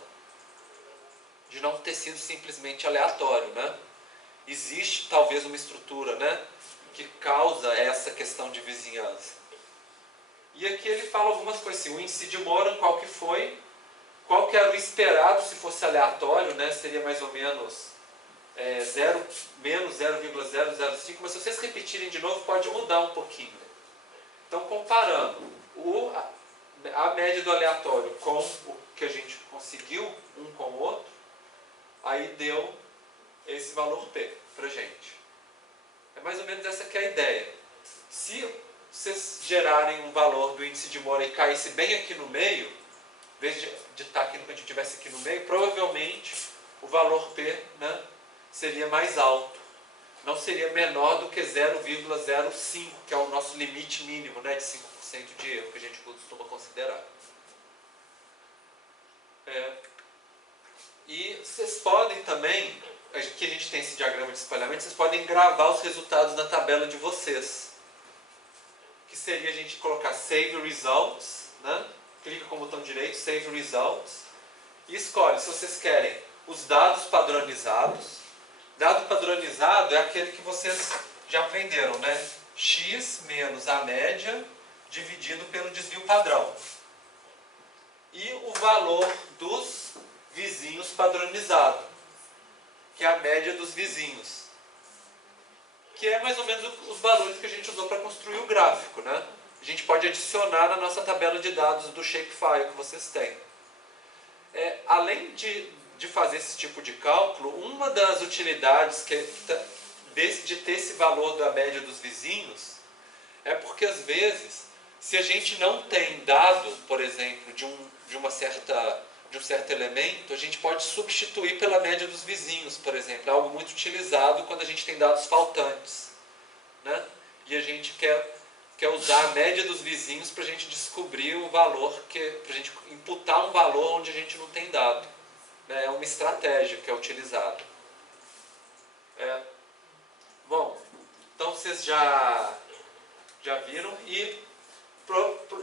de não ter sido simplesmente aleatório, né? Existe talvez uma estrutura, né, que causa essa questão de vizinhança. E aqui ele fala algumas coisas assim, o índice de Moore, qual que foi, qual que era o esperado se fosse aleatório, né, seria mais ou menos menos 0,005, mas se vocês repetirem de novo pode mudar um pouquinho. Então comparando a média do aleatório com o que a gente conseguiu, um com o outro, aí deu esse valor P pra gente. É mais ou menos essa que é a ideia. Se vocês gerarem um valor do índice de Moore e caísse bem aqui no meio, em vez de estar aqui, no que a gente tivesse aqui no meio, provavelmente o valor P, né, seria mais alto. Não seria menor do que 0,05, que é o nosso limite mínimo, né, de 5% de erro que a gente costuma considerar. E vocês podem também, aqui a gente tem esse diagrama de espalhamento, vocês podem gravar os resultados na tabela de vocês. Que seria a gente colocar Save Results, né? Clica com o botão direito, Save Results, e escolhe se vocês querem os dados padronizados. Dado padronizado é aquele que vocês já aprenderam, né? X menos a média dividido pelo desvio padrão. E o valor dos vizinhos padronizado, que é a média dos vizinhos. Que é mais ou menos os valores que a gente usou para construir o gráfico, né? A gente pode adicionar na nossa tabela de dados do Shapefile que vocês têm. Além de fazer esse tipo de cálculo, uma das utilidades de ter esse valor da média dos vizinhos é porque, às vezes, se a gente não tem dado, por exemplo, de um certo elemento, a gente pode substituir pela média dos vizinhos, por exemplo. É algo muito utilizado quando a gente tem dados faltantes, né? E a gente quer usar a média dos vizinhos para a gente descobrir o valor, para a gente imputar um valor onde a gente não tem dado. É uma estratégia que é utilizada. Bom, então vocês já viram, e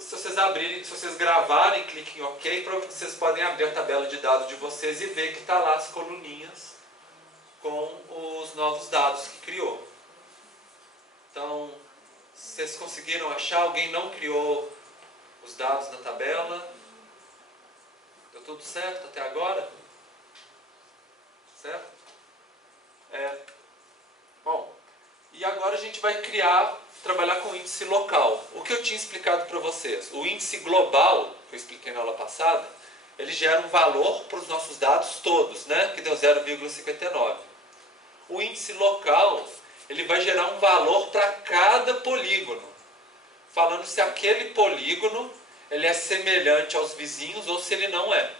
se vocês gravarem, cliquem em OK, vocês podem abrir a tabela de dados de vocês e ver que está lá as coluninhas com os novos dados que criou. Então, vocês conseguiram achar? Alguém não criou os dados na tabela? Deu tudo certo até agora? Certo? Bom, e agora a gente vai trabalhar com o índice local. O que eu tinha explicado para vocês? O índice global, que eu expliquei na aula passada, ele gera um valor para os nossos dados todos, né? Que deu 0,59. O índice local, ele vai gerar um valor para cada polígono, falando se aquele polígono ele é semelhante aos vizinhos ou se ele não é.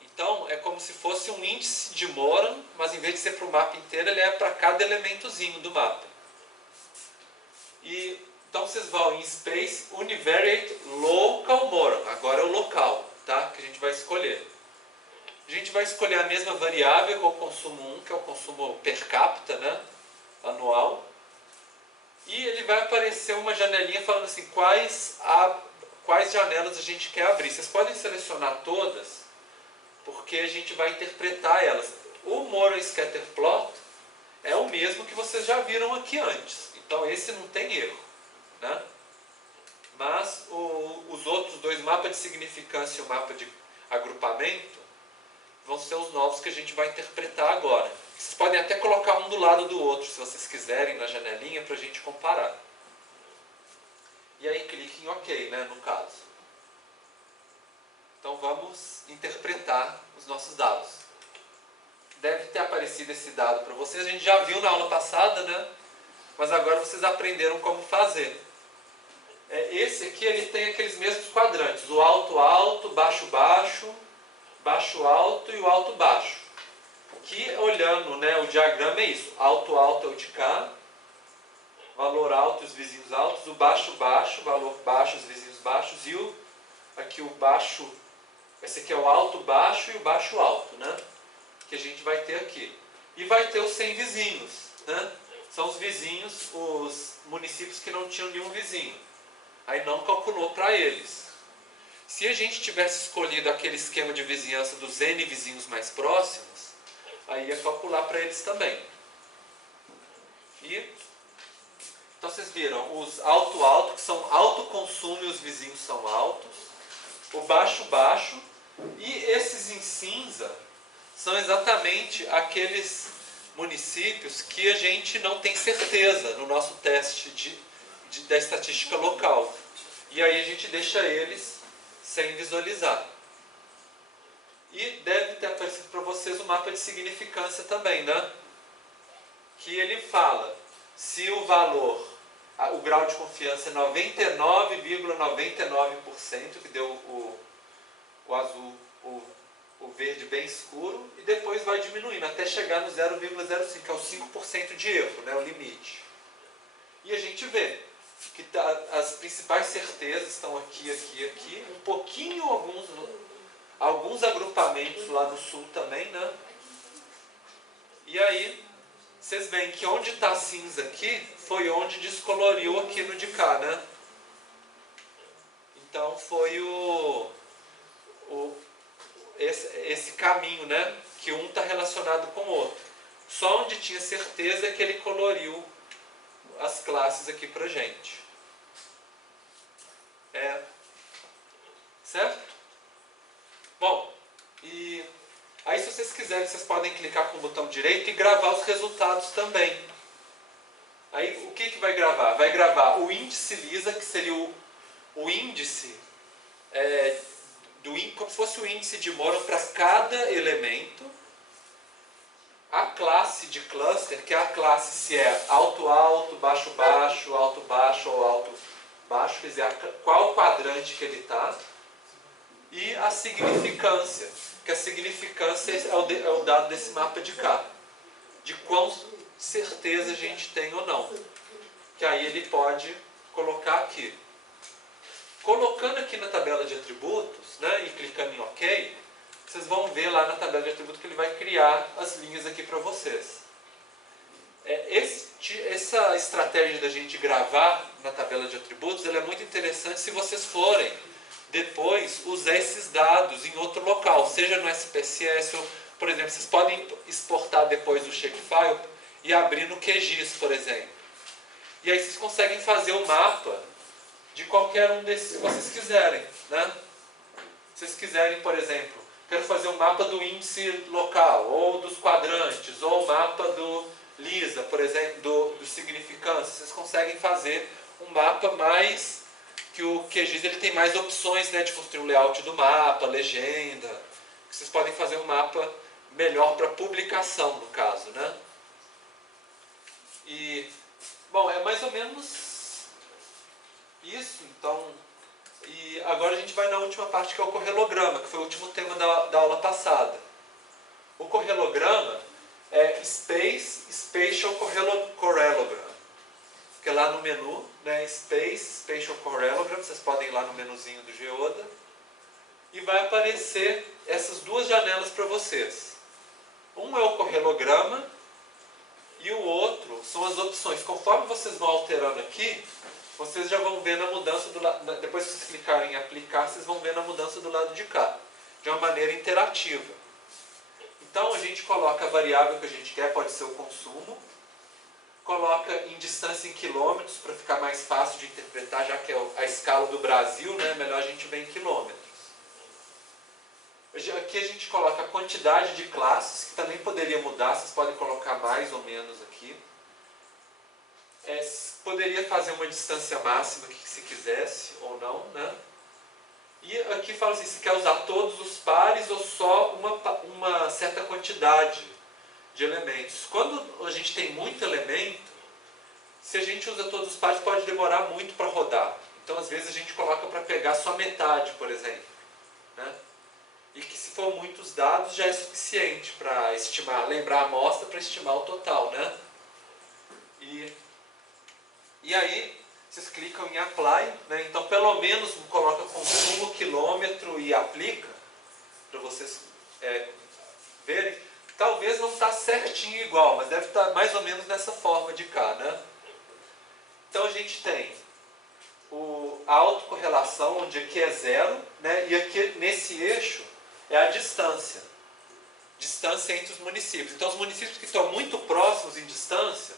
Então, é como se fosse um índice de Moore, mas em vez de ser para o mapa inteiro, ele é para cada elementozinho do mapa. Então, vocês vão em Space Univariate Local Moore. Agora é o local, tá? Que a gente vai escolher. A gente vai escolher a mesma variável com o consumo 1, que é o consumo per capita, né? Anual. E ele vai aparecer uma janelinha falando assim, quais janelas a gente quer abrir. Vocês podem selecionar todas, porque a gente vai interpretar elas. O Moore Scatter Plot é o mesmo que vocês já viram aqui antes. Então esse não tem erro, né? Mas os outros dois, mapa de significância e o mapa de agrupamento, vão ser os novos que a gente vai interpretar agora. Vocês podem até colocar um do lado do outro, se vocês quiserem, na janelinha, para a gente comparar. E aí clique em OK, né, no caso. Então vamos interpretar os nossos dados. Deve ter aparecido esse dado para vocês, a gente já viu na aula passada, né? Mas agora vocês aprenderam como fazer. Esse aqui ele tem aqueles mesmos quadrantes, o alto, alto, baixo, baixo, baixo, alto e o alto, baixo. Que olhando, né, o diagrama é isso, alto, alto é o de cá, valor alto e os vizinhos altos, o baixo, baixo, valor baixo, os vizinhos baixos, e aqui o baixo, esse aqui é o alto, baixo e o baixo, alto, né? Que a gente vai ter aqui. E vai ter os 100 vizinhos, né? São os vizinhos, os municípios que não tinham nenhum vizinho. Aí não calculou para eles. Se a gente tivesse escolhido aquele esquema de vizinhança dos N vizinhos mais próximos, aí ia calcular para eles também. Então vocês viram, os alto-alto, que são alto consumo e os vizinhos são altos. O baixo-baixo. E esses em cinza são exatamente aqueles municípios que a gente não tem certeza no nosso teste da estatística local. E aí a gente deixa eles sem visualizar. E deve ter aparecido para vocês o mapa de significância também, né? Que ele fala se o valor, o grau de confiança é 99,99%, que deu o azul, o verde bem escuro, e depois vai diminuindo até chegar no 0,05, que é o 5% de erro, né, o limite. E a gente vê que as principais certezas estão aqui, aqui, aqui, um pouquinho, alguns agrupamentos lá no sul também, né? E aí, vocês veem que onde está cinza aqui, foi onde descoloriu aqui no de cá, né? Então foi esse caminho, né? Que um está relacionado com o outro. Só onde tinha certeza é que ele coloriu as classes aqui pra gente. Certo? Bom, e aí se vocês quiserem, vocês podem clicar com o botão direito e gravar os resultados também. Aí o que vai gravar? Vai gravar o índice lisa, que seria o índice, como se fosse o índice de Moore para cada elemento. A classe de cluster, que é a classe se é alto-alto, baixo-baixo, alto-baixo ou alto-baixo, quer dizer, qual quadrante que ele está. E a significância, que a significância é o dado desse mapa de cá. De quão certeza a gente tem ou não. Que aí ele pode colocar aqui. Colocando aqui na tabela de atributos, né, e clicando em OK, vocês vão ver lá na tabela de atributos que ele vai criar as linhas aqui para vocês. Essa estratégia da gente gravar na tabela de atributos, ela é muito interessante se vocês forem depois usar esses dados em outro local, seja no SPSS ou, por exemplo, vocês podem exportar depois do shapefile e abrir no QGIS, por exemplo. E aí vocês conseguem fazer o mapa de qualquer um desses que vocês quiserem, né? Se vocês quiserem, por exemplo, quero fazer um mapa do índice local, ou dos quadrantes, ou o mapa do lisa, por exemplo, do significância, vocês conseguem fazer um mapa mais que o QGIS ele tem mais opções, né, de construir o layout do mapa, legenda, que vocês podem fazer um mapa melhor para publicação, no caso, né? E, bom, é mais ou menos isso, então. E agora a gente vai na última parte, que é o correlograma, que foi o último tema da aula passada. O correlograma é Spatial Correlogram, que é lá no menu, né, Spatial Correlogram, vocês podem ir lá no menuzinho do Geoda, e vai aparecer essas duas janelas para vocês. Um é o correlograma, e o outro são as opções. Conforme vocês vão alterando aqui, vocês já vão ver a mudança do lado, depois que vocês clicarem em aplicar, vocês vão ver a mudança do lado de cá, de uma maneira interativa. Então a gente coloca a variável que a gente quer, pode ser o consumo, coloca em distância em quilômetros para ficar mais fácil de interpretar, já que é a escala do Brasil, né, melhor a gente ver em quilômetros. Aqui a gente coloca a quantidade de classes, que também poderia mudar, vocês podem colocar mais ou menos aqui. Poderia fazer uma distância máxima que se quisesse ou não, né? E aqui fala assim, se quer usar todos os pares ou só uma certa quantidade de elementos. Quando a gente tem muito elemento, se a gente usa todos os pares pode demorar muito para rodar. Então às vezes a gente coloca para pegar só metade, por exemplo, né? E que se for muitos dados já é suficiente para estimar, lembrar a amostra para estimar o total, né? E aí, vocês clicam em Apply, né? Então pelo menos coloca consumo, quilômetro e aplica, para vocês verem. Talvez não está certinho igual, mas deve estar mais ou menos dessa forma de cá, né? Então a gente tem a autocorrelação, onde aqui é 0, né? E aqui nesse eixo é a distância. Distância entre os municípios. Então os municípios que estão muito próximos em distância,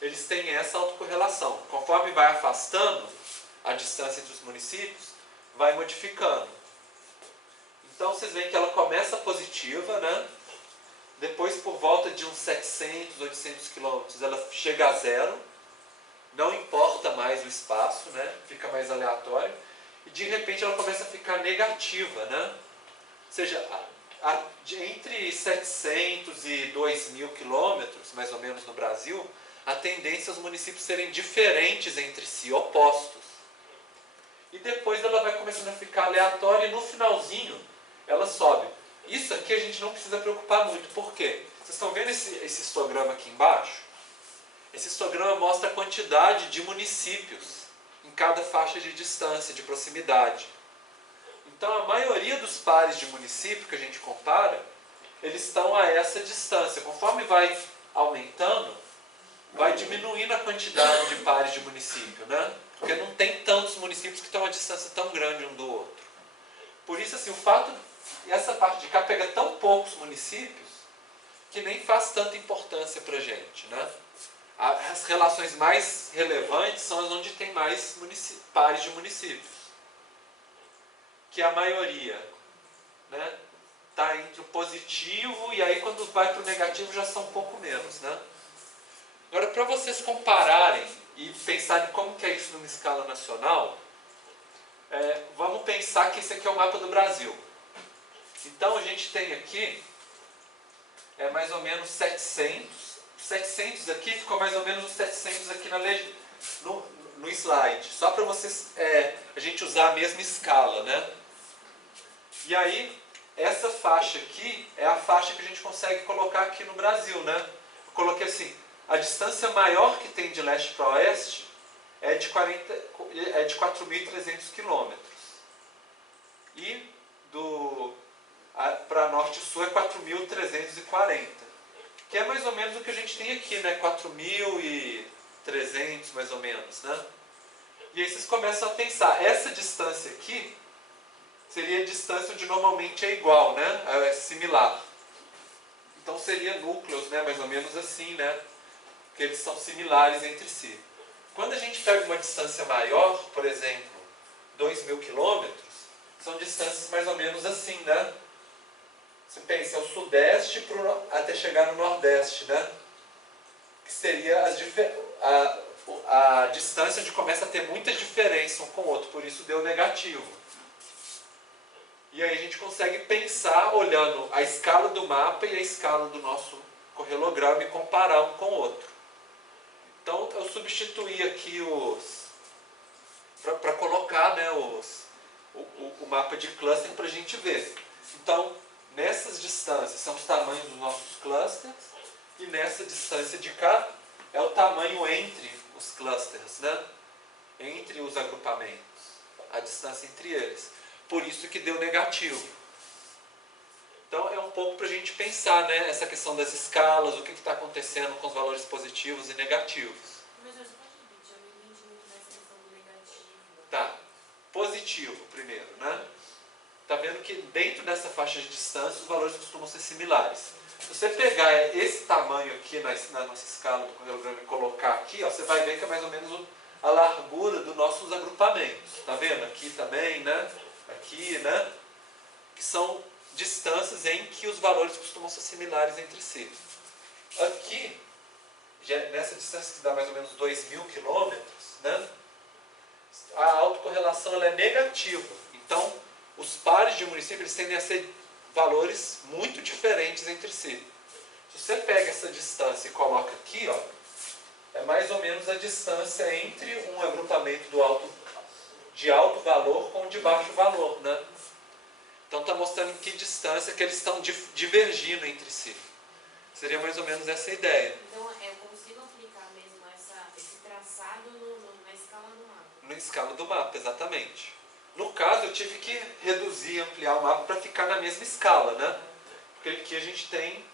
eles têm essa autocorrelação. Conforme vai afastando a distância entre os municípios, vai modificando. Então vocês veem que ela começa positiva, né? Depois, por volta de uns 700, 800 quilômetros, ela chega a 0. Não importa mais o espaço, né? Fica mais aleatório. E de repente ela começa a ficar negativa, né? Ou seja, entre 700 e 2.000 quilômetros, mais ou menos no Brasil, a tendência é os municípios serem diferentes entre si, opostos. E depois ela vai começando a ficar aleatória e no finalzinho ela sobe. Isso aqui a gente não precisa preocupar muito. Por quê? Vocês estão vendo esse histograma aqui embaixo? Esse histograma mostra a quantidade de municípios em cada faixa de distância, de proximidade. Então a maioria dos pares de município que a gente compara, eles estão a essa distância. Conforme vai aumentando, vai diminuindo a quantidade de pares de município, né? Porque não tem tantos municípios que estão a distância tão grande um do outro. Por isso, assim, o fato essa parte de cá pega tão poucos municípios que nem faz tanta importância para a gente, né? As relações mais relevantes são as onde tem mais pares de municípios. Que a maioria, né, está entre o positivo e aí quando vai para o negativo já são um pouco menos, né? Agora, para vocês compararem e pensarem como que é isso numa escala nacional, vamos pensar que esse aqui é o mapa do Brasil. Então a gente tem aqui mais ou menos 700. 700 aqui ficou mais ou menos os 700 aqui no slide. Só para vocês a gente usar a mesma escala, né? E aí, essa faixa aqui é a faixa que a gente consegue colocar aqui no Brasil, né? Eu coloquei assim, a distância maior que tem de leste para oeste é de 4.300 quilômetros. E para norte e sul é 4.340. Que é mais ou menos o que a gente tem aqui, né? 4.300 mais ou menos, né? E aí vocês começam a pensar, essa distância aqui seria a distância onde normalmente é igual, né? É similar. Então seria núcleos, né? Mais ou menos assim, né? Porque eles são similares entre si. Quando a gente pega uma distância maior, por exemplo, 2.000 quilômetros, são distâncias mais ou menos assim, né? Você pensa, é o sudeste até chegar no nordeste, né? Que seria a distância onde começa a ter muita diferença um com o outro, por isso deu negativo. E aí a gente consegue pensar olhando a escala do mapa e a escala do nosso correlograma e comparar um com o outro. Então eu substituí aqui para colocar, né, o mapa de cluster para a gente ver. Então, nessas distâncias são os tamanhos dos nossos clusters e nessa distância de cá é o tamanho entre os clusters, né? Entre os agrupamentos, a distância entre eles. Por isso que deu negativo. Então é um pouco para a gente pensar, né, essa questão das escalas, o que está acontecendo com os valores positivos e negativos. Mas eu não entendi muito nessa questão do negativo. Tá. Positivo primeiro, né? Está vendo que dentro dessa faixa de distância os valores costumam ser similares. Se você pegar esse tamanho aqui na nossa escala do correlograma e colocar aqui, ó, você vai ver que é mais ou menos a largura dos nossos agrupamentos. Está vendo? Aqui também, né? Aqui, né? Que são distâncias em que os valores costumam ser similares entre si. Aqui, nessa distância que dá mais ou menos 2.000 quilômetros, né, a autocorrelação ela é negativa. Então, os pares de município eles tendem a ser valores muito diferentes entre si. Se você pega essa distância e coloca aqui, ó, é mais ou menos a distância entre um agrupamento de alto valor com de baixo valor, né? Então está mostrando em que distância que eles estão divergindo entre si. Seria mais ou menos essa ideia. Então eu consigo aplicar mesmo esse traçado na escala do mapa? Na escala do mapa, exatamente. No caso eu tive que reduzir e ampliar o mapa para ficar na mesma escala, né? Porque aqui a gente tem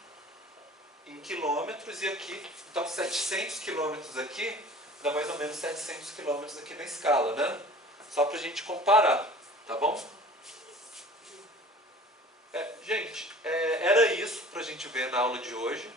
em quilômetros e aqui, então 700 quilômetros aqui, dá mais ou menos 700 quilômetros aqui na escala, né? Só para a gente comparar, tá bom? Gente, era isso para a gente ver na aula de hoje.